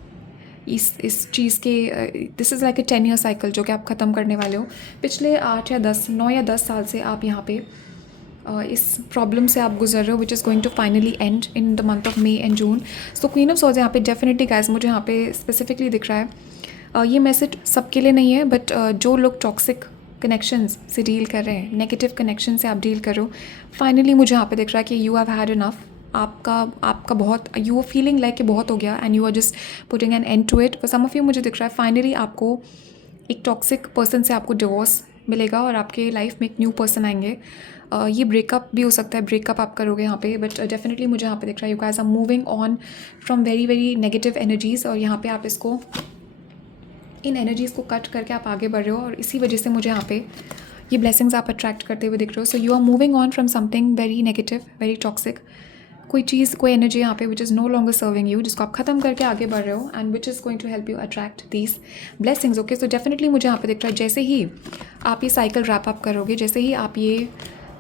इस चीज़ के this is like a 10 year cycle जो कि आप ख़त्म करने वाले हो. पिछले 8 या 10, 9 या 10 साल से आप यहाँ पे इस प्रॉब्लम से आप गुजर रहे हो which is going to finally end in the month of May and June. So queen of swords यहाँ पे डेफिनेटली गाइस मुझे यहाँ पे स्पेसिफिकली दिख रहा है. ये मैसेज सबके लिए नहीं है, बट जो लोग टॉक्सिक कनेक्शंस से डील कर रहे हैं, नेगेटिव कनेक्शन से आप डील कर रहे हो, फाइनली मुझे यहाँ पे दिख रहा है कि यू हैव हैड इनफ. आपका बहुत, यू आर फीलिंग लाइक कि बहुत हो गया and you are just putting an end to it. For some of you मुझे दिख रहा है फाइनली आपको एक टॉक्सिक पर्सन से आपको डिवोर्स मिलेगा और आपके लाइफ में एक न्यू पर्सन आएंगे. ये ब्रेकअप भी हो सकता है, ब्रेकअप आप करोगे यहाँ पे, बट डेफिनेटली मुझे यहाँ पे दिख रहा है you guys are moving on from very very negative energies. और यहाँ पे आप इसको, इन एनर्जीज़ को कट करके आप आगे बढ़ रहे हो और इसी वजह से मुझे यहाँ पे ये ब्लेसिंग्स आप अट्रैक्ट करते हुए दिख रहे हो. So you are moving on from something very negative, very toxic. कोई चीज़, कोई एनर्जी यहाँ पे which is no longer serving you, जिसको आप ख़त्म करके आगे बढ़ रहे हो and which is going to help you attract these blessings. Okay, so definitely मुझे यहाँ पे दिख रहा है जैसे ही आप ये साइकिल रैप अप करोगे, जैसे ही आप ये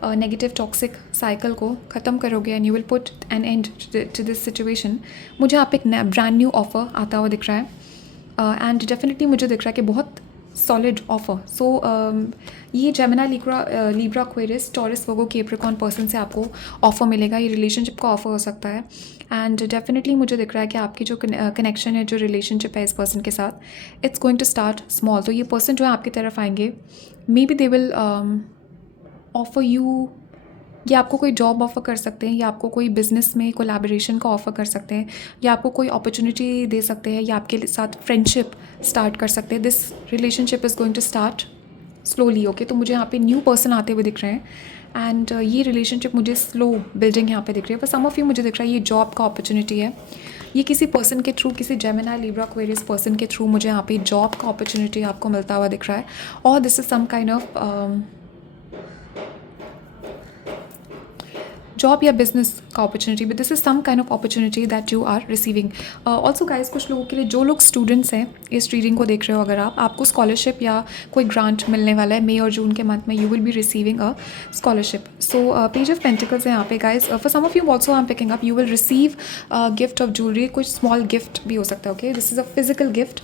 नेगेटिव टॉक्सिक साइकिल को ख़त्म करोगे and you will put an end to this situation, मुझे यहाँ पे एक ब्रांड न्यू ऑफर आता हुआ दिख रहा है. एंड डेफिनेटली मुझे दिख रहा है कि बहुत सॉलिड ऑफर. सो ये Gemini, Libra, Aquarius, Taurus, Virgo, Capricorn person से आपको ऑफर मिलेगा. ये रिलेशनशिप का ऑफर हो सकता है. एंड डेफिनेटली मुझे दिख रहा है कि आपकी जो कनेक्शन है, जो रिलेशनशिप है इस पर्सन के साथ, it's going to start small. तो ये पर्सन जो है आपकी तरफ आएंगे, maybe they will offer you, या आपको कोई जॉब ऑफ़र कर सकते हैं, या आपको कोई बिज़नेस में कोलैबोरेशन का ऑफ़र कर सकते हैं, या आपको कोई अपॉर्चुनिटी दे सकते हैं, या आपके साथ फ्रेंडशिप स्टार्ट कर सकते हैं. This relationship is going to start slowly. Okay, तो मुझे यहाँ पे न्यू पर्सन आते हुए दिख रहे हैं एंड ये रिलेशनशिप मुझे स्लो बिल्डिंग यहाँ पे दिख रही है. पर सम ऑफ यू मुझे दिख रहा है ये जॉब का अपॉर्चुनिटी है. ये किसी पर्सन के थ्रू, किसी जेमिनी, लिब्रा, एक्वेरियस पर्सन के थ्रू मुझे यहाँ पे जॉब का अपॉर्चुनिटी आपको मिलता हुआ दिख रहा है. और this is some kind of job या बिजनेस का opportunity, but this is some kind of opportunity that you are receiving. Also guys, कुछ लोगों के लिए, जो लोग स्टूडेंट्स हैं, इस रीडिंग को देख रहे हो, अगर आपको स्कॉलरशिप या कोई ग्रांट मिलने वाला है मे और जून के मंथ में, you will be receiving a scholarship. So page of pentacles है यहाँ पे guys. For some of you also I am picking up, you will receive gift of jewellery. कुछ स्मॉल गिफ्ट भी हो सकता है. Okay, this is a physical gift,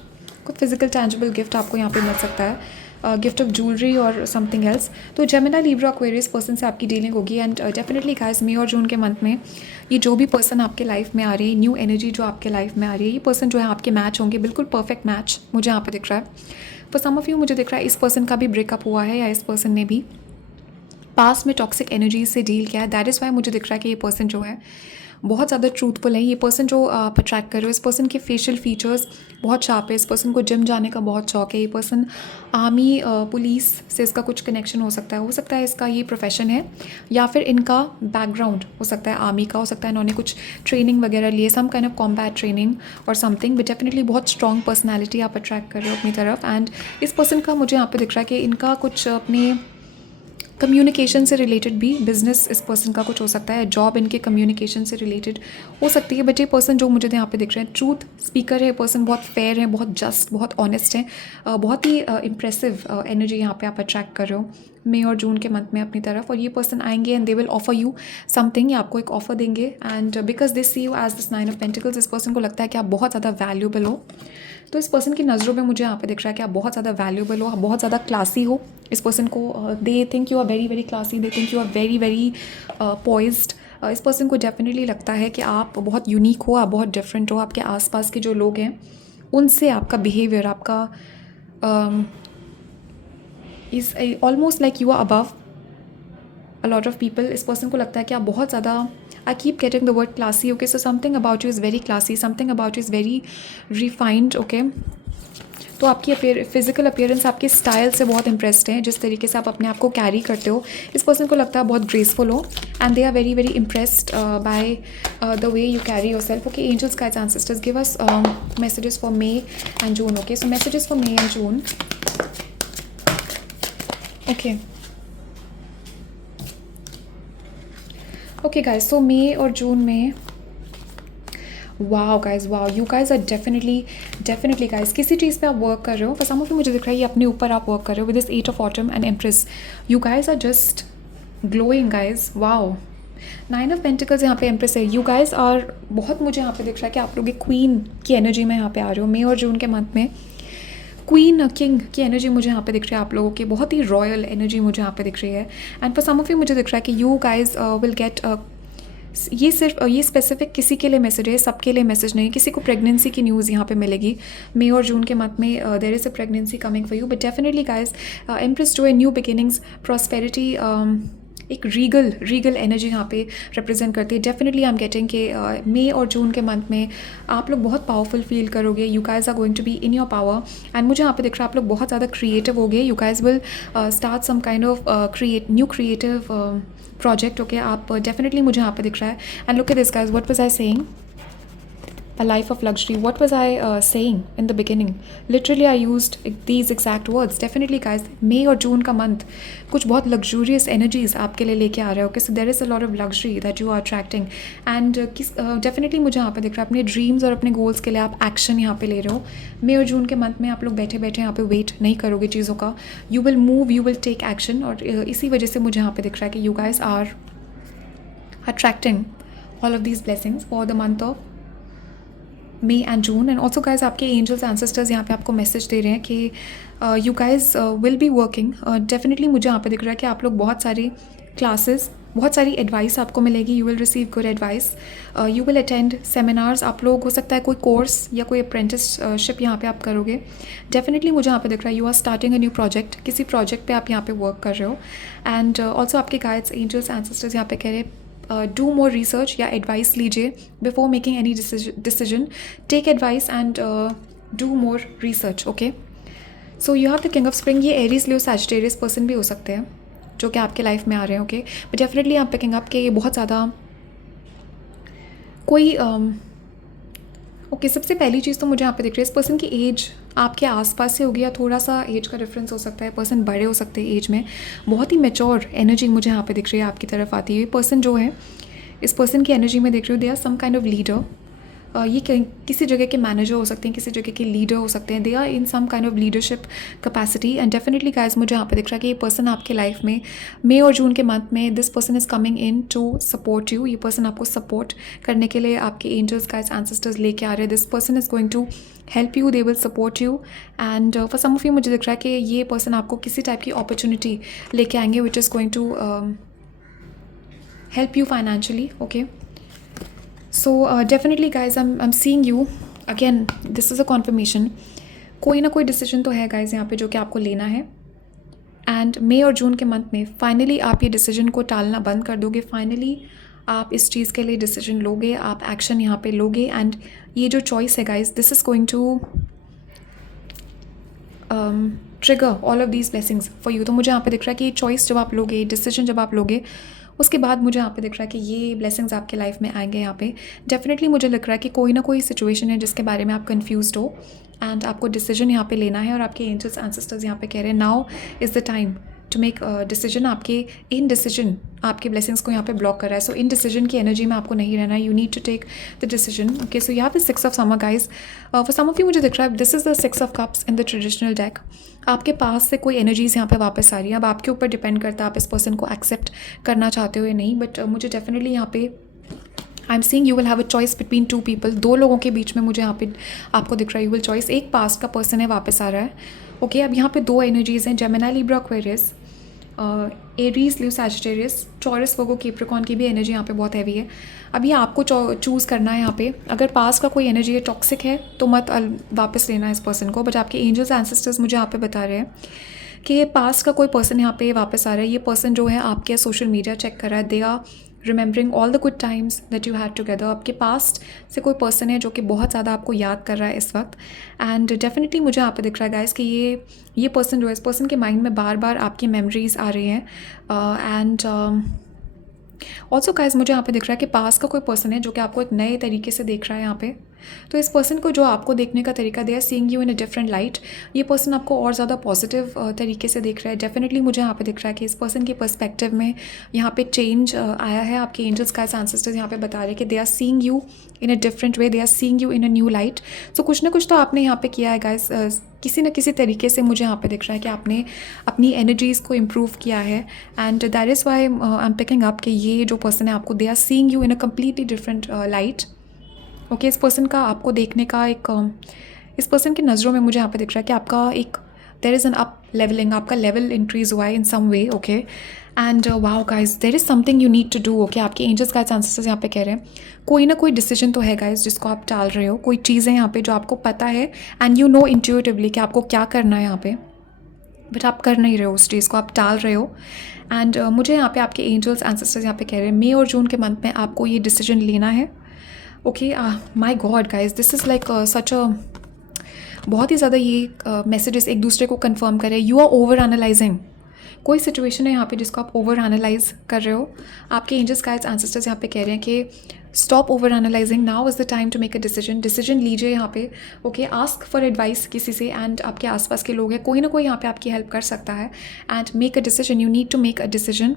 कोई फिजिकल टैंजिबल गिफ्ट आपको यहाँ पे मिल सकता है, गिफ्ट ऑफ ज्वेलरी और समथिंग एल्स. तो जेमिनी, लिब्रा, एक्वेरियस पर्सन से आपकी डीलिंग होगी. एंड डेफिनेटली गाइस, मई और जून के मंथ में ये जो भी पर्सन आपके लाइफ में आ रही है, न्यू एनर्जी जो आपके लाइफ में आ रही है, ये पर्सन जो है आपके मैच होंगे, बिल्कुल परफेक्ट मैच मुझे यहाँ पे दिख रहा है. फॉर सम ऑफ यू मुझे दिख रहा है इस पर्सन का भी ब्रेकअप हुआ है, या इस पर्सन ने भी पास्ट में टॉक्सिक एनर्जीज से डील किया है. दैट इज़ वाई मुझे दिख रहा है कि ये पर्सन जो है बहुत ज़्यादा ट्रूथफुल है. ये पर्सन जो आप अट्रैक्ट कर रहे हो, इस पर्सन के फेशियल फीचर्स बहुत शार्प है. इस पर्सन को जिम जाने का बहुत शौक है. ये पर्सन आर्मी, पुलिस से इसका कुछ कनेक्शन हो सकता है इसका ये प्रोफेशन है, या फिर इनका बैकग्राउंड हो सकता है आर्मी का, हो सकता है इन्होंने कुछ ट्रेनिंग वगैरह लिए, some kind of combat training और समथिंग. बट डेफिनेटली बहुत स्ट्रॉन्ग पर्सनैलिटी आप अट्रैक्ट कर रहे हो अपनी तरफ. एंड इस पर्सन का मुझे यहाँ पे दिख रहा है कि इनका कुछ अपने कम्युनिकेशन से रिलेटेड भी बिजनेस इस पर्सन का कुछ हो सकता है, जॉब इनके कम्युनिकेशन से रिलेटेड हो सकती है. बट ये पर्सन जो मुझे यहाँ पे दिख रहे हैं, ट्रूथ स्पीकर है. पर्सन बहुत फेयर है, बहुत जस्ट, बहुत ऑनेस्ट है. बहुत ही इम्प्रेसिव एनर्जी यहाँ पे आप अट्रैक्ट कर रहे हो मई और जून के मंथ में अपनी तरफ. और ये पर्सन आएंगे and they will offer you something, या आपको एक ऑफर देंगे. And because they see you as this 9 of pentacles, इस पर्सन को लगता है कि आप बहुत ज़्यादा वैल्यूबल हो. तो इस पर्सन की नज़रों में मुझे यहाँ पे दिख रहा है कि आप बहुत ज़्यादा वैल्यूबल हो, आप बहुत ज़्यादा क्लासी हो. इस पर्सन को they think you are very very classy, they think you are very very poised. इस पर्सन को डेफिनेटली लगता है कि आप बहुत यूनिक हो, आप बहुत डिफरेंट हो. आपके आसपास के जो लोग हैं उनसे आपका बिहेवियर, आपका is almost like you are above a lot of people. इस पर्सन को लगता है कि आप बहुत ज़्यादा, I keep getting the word classy. Okay, so something about you is very classy, something about you is very refined. Okay, तो आपकी फिजिकल अपीयरेंस, आपके स्टाइल से बहुत इंप्रेस्ड हैं, जिस तरीके से आप अपने आप को कैरी करते हो. इस पर्सन को लगता है बहुत ग्रेसफुल हो and they are very very impressed by the way you carry yourself. Okay, angels, guides, ancestors, give us messages for May and June. Okay, so messages for May and June. Okay, okay guys, so मई और जून में, wow guys, wow, you guys are definitely guys किसी चीज़ पे आप वर्क कर रहे हो. फॉर सम ऑफ यू मुझे दिख रहा है ये अपने ऊपर आप वर्क कर रहे हो with this 8 of autumn and empress. You guys are just glowing guys. Wow, 9 of pentacles यहाँ पे एम्प्रेस है. यू गाइज आर, बहुत मुझे यहाँ पे दिख रहा है कि आप लोग एक क्वीन की एनर्जी में यहाँ पे आ रहे हो मई और जून के मंथ में. क्वीन किंग की एनर्जी मुझे यहाँ पे दिख रही है आप लोगों की, बहुत ही रॉयल एनर्जी मुझे यहाँ पे दिख रही है। And for some of you मुझे दिख रहा है कि यू गाइज विल गेट ये सिर्फ ये स्पेसिफिक किसी के लिए मैसेज है, सबके लिए मैसेज नहीं। किसी को प्रेगनेंसी की न्यूज़ यहाँ पे मिलेगी मई और जून के मंथ में, there is a pregnancy coming for you. But definitely guys empress जो है न्यू बिगिनिंग्स, प्रॉस्पेरिटी, एक रीगल एनर्जी यहाँ पे रिप्रेजेंट करती है। डेफिनेटली आई एम गेटिंग कि मई और जून के मंथ में आप लोग बहुत पावरफुल फील करोगे। You guys are going to be in your power. And मुझे यहाँ पे दिख रहा है आप लोग बहुत ज़्यादा क्रिएटिव हो गए। You guys will start some kind of new creative project. Okay, आप डेफिनेटली मुझे यहाँ पे दिख रहा है। And look at this guys, what was I saying, a life of luxury. What was I saying in the beginning? Literally I used these exact words. Definitely guys, May और June का month कुछ बहुत luxurious energies आपके लिए लेके आ रहा है. Okay, so there is a lot of luxury that you are attracting. And definitely मुझे यहाँ पे दिख रहा है अपने dreams और अपने goals के लिए आप action यहाँ पे ले रहे हो. May और June के month में आप लोग बैठे बैठे यहाँ पे wait नहीं करोगे चीज़ों का. You will move, you will take action. और इसी वजह से मुझे यहाँ पे दिख रहा है कि you guys are attracting all of these blessings for the month of May and June. And also guys, आपके angels ancestors यहाँ पे आपको मैसेज दे रहे हैं कि you guys will be working. Definitely मुझे यहाँ पे दिख रहा है कि आप लोग बहुत सारी क्लासेस, बहुत सारी एडवाइस आपको मिलेगी. You will receive good advice. You will attend seminars. आप लोग हो सकता है कोई कोर्स या कोई अप्रेंटिसशिप यहाँ पे आप करोगे. डेफिनेटली मुझे यहाँ पे दिख रहा है you are starting a new project. किसी प्रोजेक्ट पे आप यहाँ पे वर्क कर रहे हो. एंड ऑल्सो आपके गाइड्स, एंजल्स, एंसेस्टर्स यहाँ पे कह रहे हैं डू मोर रिसर्च या एडवाइस लीजिए before making any decision. Take advice and do more research. Okay, so you have the king of spring. ये एरीज, लियो, सैजिटेरियस पर्सन भी हो सकते हैं जो कि आपके लाइफ में आ रहे हैं. ओके, बट डेफिनेटली आप पिकिंग अप कि ये बहुत ज़्यादा कोई ओके, सबसे पहली चीज़ तो मुझे यहाँ पे दिख रही है इस पर्सन की एज आपके आसपास से होगी या थोड़ा सा एज का डिफरेंस हो सकता है. पर्सन बड़े हो सकते हैं एज में. बहुत ही मैच्योर एनर्जी मुझे यहाँ पे दिख रही है आपकी तरफ आती है. ये पर्सन जो है, इस पर्सन की एनर्जी में देख रही हूँ they are some kind of leader. ये किसी जगह के मैनेजर हो सकते हैं, किसी जगह के लीडर हो सकते हैं. They are in some kind of leadership capacity. And definitely guys मुझे यहाँ पे दिख रहा है कि ये पर्सन आपके लाइफ में मई और जून के मंथ में this person is coming in to support you. ये पर्सन आपको सपोर्ट करने के लिए आपके एंजल्स, गाइस, एंसेस्टर्स लेके आ रहे हैं. This person is going to help you, they will support you. And for some of you मुझे दिख रहा है कि ये पर्सन आपको किसी टाइप की अपॉर्चुनिटी लेके आएंगे which is going to help you financially. Okay, so definitely guys, I'm seeing you again. This is a confirmation. कोई ना कोई डिसीजन तो है गाइज यहाँ पे जो कि आपको लेना है. एंड मई और जून के मंथ में फाइनली आप ये डिसीजन को टालना बंद कर दोगे. फाइनली आप इस चीज़ के लिए डिसीजन लोगे, आप एक्शन यहाँ पे लोगे. एंड ये जो चॉइस है guys, this is going to trigger all of these blessings for you. तो मुझे यहाँ पे दिख रहा है कि ये चॉइस जब आप लोगे, डिसीजन जब आप लोगे, उसके बाद मुझे यहाँ पे दिख रहा है कि ये ब्लेसिंग्स आपके लाइफ में आएंगे. यहाँ पे डेफिनेटली मुझे लग रहा है कि कोई ना कोई सिचुएशन है जिसके बारे में आप कंफ्यूज्ड हो एंड आपको डिसीजन यहाँ पे लेना है. और आपके एंजल्स, एंसेस्टर्स यहाँ पे कह रहे हैं now is the time to make decision. आपके इन डिसीजन आपके ब्लेसिंग्स को यहाँ पे ब्लॉक कर रहा है. सो इन डिसीजन की एनर्जी में आपको नहीं रहना है. You need to take the decision. Okay, so you have the 6 of summer guys. For some of you मुझे दिख रहा है this is the 6 of cups in the traditional deck. आपके पास से कोई एनर्जीज यहाँ पे वापस आ रही है. अब आपके ऊपर डिपेंड करता है आप इस पर्सन को एक्सेप्ट करना चाहते हो या नहीं. बट मुझे डेफिनेटली यहाँ पे आई am seeing you will have a choice between 2 people. 2 लोगों के बीच में मुझे यहाँ पे आपको दिख रहा है यू विल चॉइस. एक पास्ट का पर्सन है, वापस आ रहा है. ओके, अब यहाँ पे 2 एनर्जीज़ हैं, Gemini, Libra, Aquarius, Aries, Leo, Sagittarius, taurus, Virgo, Capricorn की भी एनर्जी यहाँ पे बहुत हैवी है. अभी आपको चूज़ करना है यहाँ पे. अगर पास का कोई एनर्जी है, टॉक्सिक है, तो मत वापस लेना है इस पर्सन को. बट आपके एंजल्स, एंसेस्टर्स मुझे यहाँ पे बता रहे हैं कि ये पास्ट का कोई पर्सन यहाँ पे वापस आ रहा है. ये पर्सन जो है आपके सोशल मीडिया चेक कर रहा है. They are remembering all the good times that you had together. आपके पास्ट से कोई पर्सन है जो कि बहुत ज़्यादा आपको याद कर रहा है इस वक्त. एंड डेफिनेटली मुझे यहाँ पे दिख रहा है गाइस कि ये पर्सन जो है, इस पर्सन के माइंड में बार बार आपकी मेमोरीज आ रही हैं. एंड ऑल्सो गाइस मुझे यहाँ पे दिख रहा है कि पास का कोई पर्सन है जो कि आपको एक नए तरीके से देख रहा है यहाँ पे. तो इस पर्सन को जो आपको देखने का तरीका, they are seeing you in a different light. ये पर्सन आपको और ज़्यादा पॉजिटिव तरीके से देख रहा है. डेफिनेटली मुझे यहाँ पे दिख रहा है कि इस पर्सन के पर्सपेक्टिव में यहाँ पे चेंज आया है. आपके एंजल्स, गाइस, एंसेस्टर्स यहाँ पे बता रहे हैं कि they are seeing you in a different way, they are seeing you in a new light. So कुछ ना कुछ तो आपने यहाँ पे किया है गाइस. किसी न किसी तरीके से मुझे यहाँ पे दिख रहा है कि आपने अपनी एनर्जीज़ को इम्प्रूव किया है. And that is why I am picking up कि ये जो पर्सन है आपको, they are seeing you in a completely different light. Okay, इस पर्सन का आपको देखने का इस पर्सन की नज़रों में मुझे यहाँ पे दिख रहा है कि आपका एक there is an up levelling, आपका लेवल इंक्रीज़ हुआ है in some way, okay. And wow guys, there is something you need to do, okay. आपके एंजल्स गाइड्स एंसेस्टर्स यहाँ पे कह रहे हैं कोई ना कोई डिसीजन तो है गाइज जिसको आप टाल रहे हो, कोई चीज़ है यहाँ पे जो आपको पता है एंड यू नो इंट्यूटिवली कि आपको क्या करना है यहाँ पे, बट आप कर नहीं रहे हो उस चीज़ को, आप टाल रहे हो। एंड मुझे यहाँ पे आपके एंजल्स एंसेस्टर्स यहाँ पे कह रहे हैं मई और जून के मंथ में आपको ये डिसीजन लेना है, okay. My god guys, this is like such a बहुत ही ज़्यादा ये मैसेजेस एक दूसरे को कंफर्म करें। यू आर ओवर एनालाइजिंग, कोई सिचुएशन है यहाँ पे जिसको आप ओवर एनालाइज कर रहे हो। आपके एंजल्स गाइड्स एंसेस्टर्स यहाँ पे कह रहे हैं कि stop over analysing, now is the time to make a decision लीजिए यहाँ पे, ओके। आस्क फॉर एडवाइस किसी से, एंड आपके आसपास के लोग हैं, कोई ना कोई यहाँ पे आपकी हेल्प कर सकता है। And make a decision, you need to make a decision.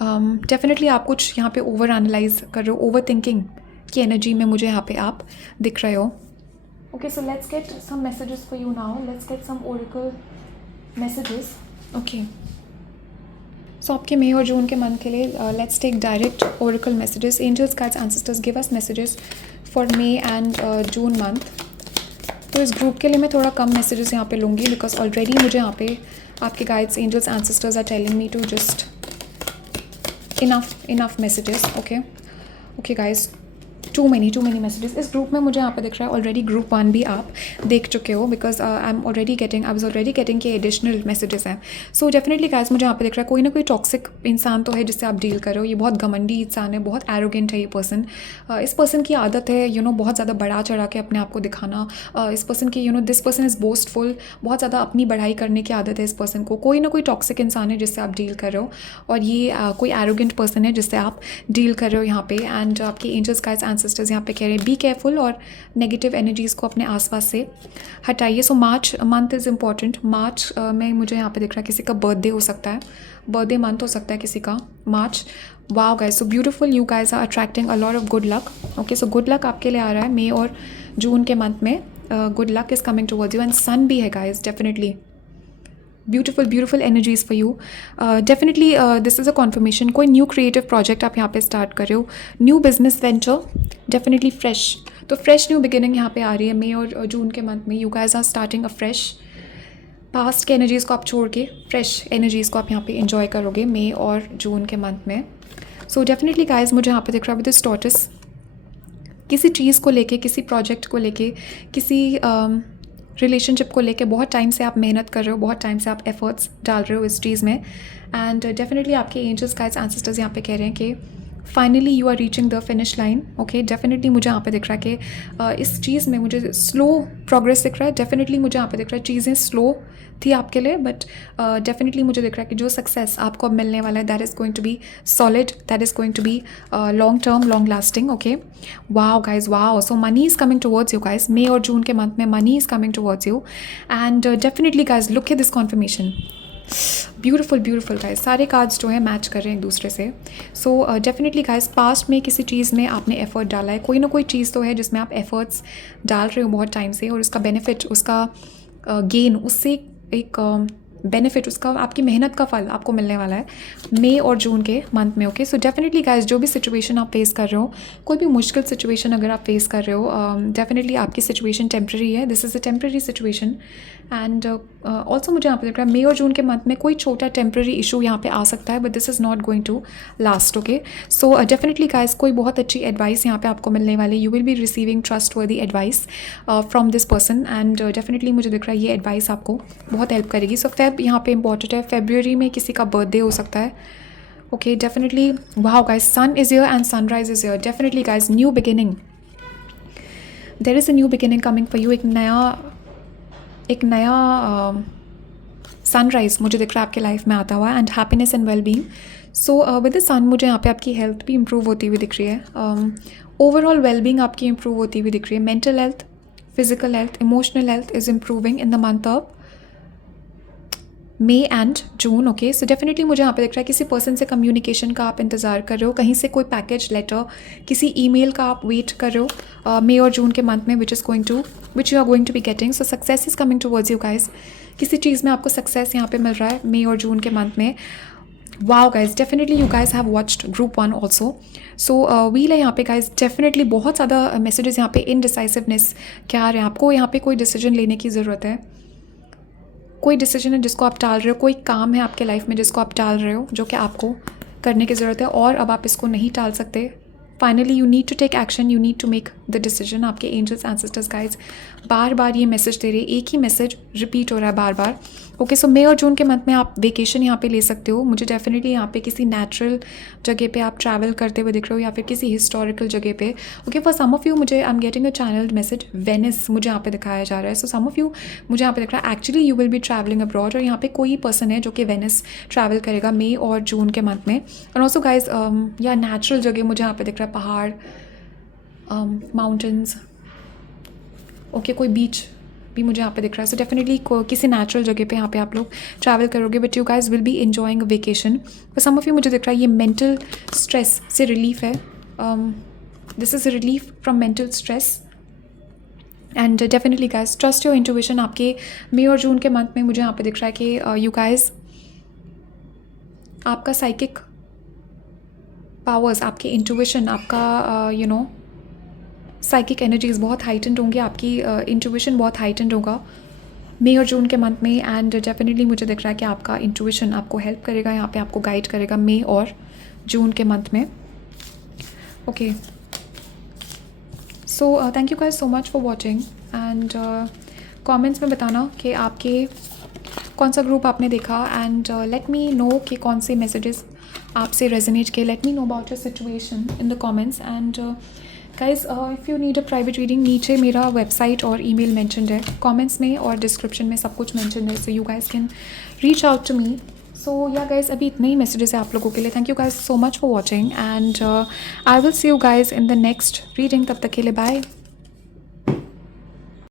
Definitely आप कुछ यहाँ पे ओवर एनालाइज कर रहे हो, ओवर थिंकिंग की एनर्जी में मुझे यहाँ पे आप दिख रहे हो। Okay, so let's get some messages for you now. Let's get some oracle messages. Okay. So आपके मई और जून के मंथ के लिए let's take direct oracle messages. Angels, guides, ancestors, give us messages for May and June month. तो इस ग्रुप के लिए मैं थोड़ा कम मैसेजेस यहाँ पे लूँगी बिकॉज ऑलरेडी मुझे यहाँ पे आपके guides, angels, ancestors are telling me to just enough messages, okay. Okay guys, too many messages इस ग्रुप में मुझे यहाँ पे दिख रहा है। ऑलरेडी ग्रुप 1 भी आप देख चुके हो because I was already getting के एडिशनल मैसेजेस हैं। सो डेफिनेटली गाइस, मुझे यहाँ पे दिख रहा है कोई ना कोई टॉक्सिक इंसान तो है जिससे आप डील कर रहे हो। ये बहुत घमंडी इंसान है, बहुत एरोगेंट है ये पर्सन। इस पर्सन की आदत है बहुत ज़्यादा बढ़ा चढ़ा के अपने आप को दिखाना। इस पर्सन की दिस पर्सन इज़ बोस्टफुल, बहुत ज़्यादा अपनी बढ़ाई करने की आदत है इस पर्सन को। कोई ना कोई टॉक्सिक इंसान है जिससे आप डील कर रहे हो, और ये कोई एरोगेंट पर्सन है जिससे आप डील कर रहे हो यहाँ पे। एंड आपके एंजल्स, गाइड्स, एंसेस्टर्स यहाँ पे कह रहे हैं बी केयरफुल और नेगेटिव एनर्जीज़ को अपने आसपास से हटाइए। सो मार्च मंथ इज़ इम्पॉर्टेंट। मार्च में मुझे यहाँ पे दिख रहा है किसी का बर्थडे हो सकता है, बर्थडे मंथ हो सकता है किसी का, March. Wow guys, so beautiful, you guys are attracting a lot of good luck, okay. So good luck आपके लिए आ रहा है मई और जून के मंथ में। Good luck is coming towards you, and sun भी है guys, definitely beautiful energies for you. Definitely this is a confirmation, कोई न्यू क्रिएटिव प्रोजेक्ट आप यहाँ पे स्टार्ट कर रहे हो, new business venture, definitely fresh. तो फ्रेश न्यू बिगिनिंग यहाँ पे आ रही है मई और जून के मंथ में। You guys are starting a fresh, past के एनर्जीज़ को आप छोड़ के फ्रेश एनर्जीज़ को आप यहाँ पे एंजॉय करोगे मई और जून के मंथ में। सो डेफिनेटली गाइस, मुझे यहाँ पे दिख रहा है विद दिस टॉर्टस, किसी चीज़ को लेके, किसी प्रोजेक्ट को लेके, किसी रिलेशनशिप को लेके बहुत टाइम से आप मेहनत कर रहे हो, बहुत टाइम से आप एफर्ट्स डाल रहे हो इस चीज़ में। एंड डेफिनेटली आपके एंजल्स, गाइड्स, एंसेस्टर्स यहाँ पे कह रहे हैं कि finally you are reaching the finish line, okay. Definitely मुझे यहाँ पे दिख रहा है कि इस चीज़ में मुझे स्लो प्रोग्रेस दिख रहा है। डेफिनेटली मुझे यहाँ पे दिख रहा है चीज़ें स्लो थी आपके लिए, बट डेफिनेटली मुझे दिख रहा है कि जो सक्सेस आपको अब मिलने वाला है that is going to be solid, that is going to be long term, long lasting, okay. Wow guys, wow. So money is coming towards you guys, मई और जून के मंथ में money is coming towards you. And definitely guys, look at this confirmation, beautiful guys, सारे कार्ड्स जो है मैच कर रहे हैं एक दूसरे से। सो डेफिनेटली गाइज, पास्ट में किसी चीज़ में आपने एफर्ट डाला है, कोई ना कोई चीज़ तो है जिसमें आप एफर्ट्स डाल रहे हो बहुत टाइम से, और उसका बेनिफिट, उसका गेन, उससे एक बेनिफिट, उसका आपकी मेहनत का फल आपको मिलने वाला है मई और जून के मंथ में, ओके। सो डेफिनेटली गाइज, जो भी सिचुएशन आप फेस कर रहे हो, कोई भी मुश्किल सिचुएशन अगर आप फेस कर रहे हो, डेफिनेटली आपकी सिचुएशन टेम्प्रेरी है, this is a temporary situation. And also मुझे यहाँ पे दिख रहा है मई और जून के मंथ में कोई छोटा टेम्प्रेरी इशू यहाँ पे आ सकता है, but this is not going to last, okay. So definitely guys, कोई बहुत अच्छी एडवाइस यहाँ पे आपको मिलने वाली, you will be receiving trustworthy advice from this person. And definitely मुझे दिख रहा है ये एडवाइस आपको बहुत हेल्प करेगी। सो फेब यहाँ पे इंपॉर्टेंट है, फेब्रुअरी में किसी का बर्थडे हो सकता है, okay. Definitely wow guys, sun is here and sunrise is here. Definitely guys, new beginning, there is a new beginning coming for you. एक नया सनराइज मुझे दिख रहा है आपके लाइफ में आता हुआ, and happiness and wellbeing. So with the sun मुझे यहाँ पे आपकी हेल्थ भी इंप्रूव होती हुई दिख रही है, ओवरऑल वेलबींग आपकी इंप्रूव होती हुई दिख रही है। Mental health, physical health, emotional health is improving in the month of May and June, okay. So definitely मुझे यहाँ पे दिख रहा है किसी पर्सन से कम्युनिकेशन का आप इंतज़ार कर रहे हो, कहीं से कोई पैकेज, लेटर, किसी ईमेल का आप वेट कर रहे हो मई और जून के मंथ में, which you are going to be getting. So success is coming towards you guys, किसी चीज़ में आपको सक्सेस यहाँ पे मिल रहा है मई और जून के मंथ में। Wow guys, definitely you guys have watched group 1 also. So wheel है यहाँ पे गाइस, डेफिनेटली बहुत ज़्यादा मैसेजेस यहाँ पे इनडिसाइसिवनेस क्या आ रहे हैं आपको. यहाँ पे कोई डिसीजन लेने की ज़रूरत है. कोई डिसीजन है जिसको आप टाल रहे हो, कोई काम है आपके लाइफ में जिसको आप टाल रहे हो, जो कि आपको करने की ज़रूरत है और अब आप इसको नहीं टाल सकते. Finally you need to take action, you need to make the decision. आपके एंजल्स एंसेस्टर्स गाइज बार बार ये मैसेज दे रहे हैं, एक ही मैसेज रिपीट हो रहा है बार बार. ओके, सो मई और जून के मंथ में आप वेकेशन यहाँ पे ले सकते हो. मुझे डेफिनेटली यहाँ पे किसी नेचुरल जगह पे आप ट्रैवल करते हुए दिख रहे हो या फिर किसी हिस्टोरिकल जगह पे. Okay, for some of you मुझे I am getting a channelled message Venice मुझे यहाँ पे दिखाया जा रहा है. सो सम ऑफ यू मुझे यहाँ पे दिख रहा है actually you will be travelling abroad, और यहाँ पे कोई पर्सन है जो कि वेनिस ट्रैवल करेगा मई और जून के मंथ में. एंड ऑल्सो गाइज या नेचुरल जगह मुझे यहाँ पे दिख रहा है, पहाड़, माउंटेन्स. ओके, कोई बीच भी मुझे यहाँ पे दिख रहा है. सो डेफिनेटली किसी नेचुरल जगह पे यहाँ पे आप लोग ट्रैवल करोगे, but you guys will be enjoying vacation. For some of you मुझे दिख रहा है ये मेंटल स्ट्रेस से रिलीफ है. This is relief from mental stress. And definitely guys trust your intuition. आपके मई और जून के मंथ में मुझे यहाँ पे दिख रहा है कि यू गाइज आपका साइकिक पावर्स, आपकी इंट्यूशन, आपका यू नो साइकिक एनर्जीज बहुत हाइटेंड होंगी. आपकी इंट्यूशन बहुत हाइटेंड होगा मई और जून के मंथ में. एंड डेफिनेटली मुझे दिख रहा है कि आपका इंट्यूशन आपको हेल्प करेगा, यहाँ पे आपको गाइड करेगा मई और जून के मंथ में. Okay, so thank you guys so much for watching. And comments में बताना कि आपके कौन सा ग्रुप आपने देखा. एंड लेट मी नो कि कौन से मैसेजेस आपसे रेजोनेट किए. Let me know about your situation in the comments. And guys if you need a private reading, नीचे मेरा वेबसाइट और ईमेल मेंशन्ड है कमेंट्स में, और डिस्क्रिप्शन में सब कुछ मेंशन्ड है. So you guys can reach out to me. So yeah guys अभी इतने ही मैसेजेस है आप लोगों के लिए. Thank you guys so much for watching, and I will see you guys in the next reading. तब तक के लिए बाय.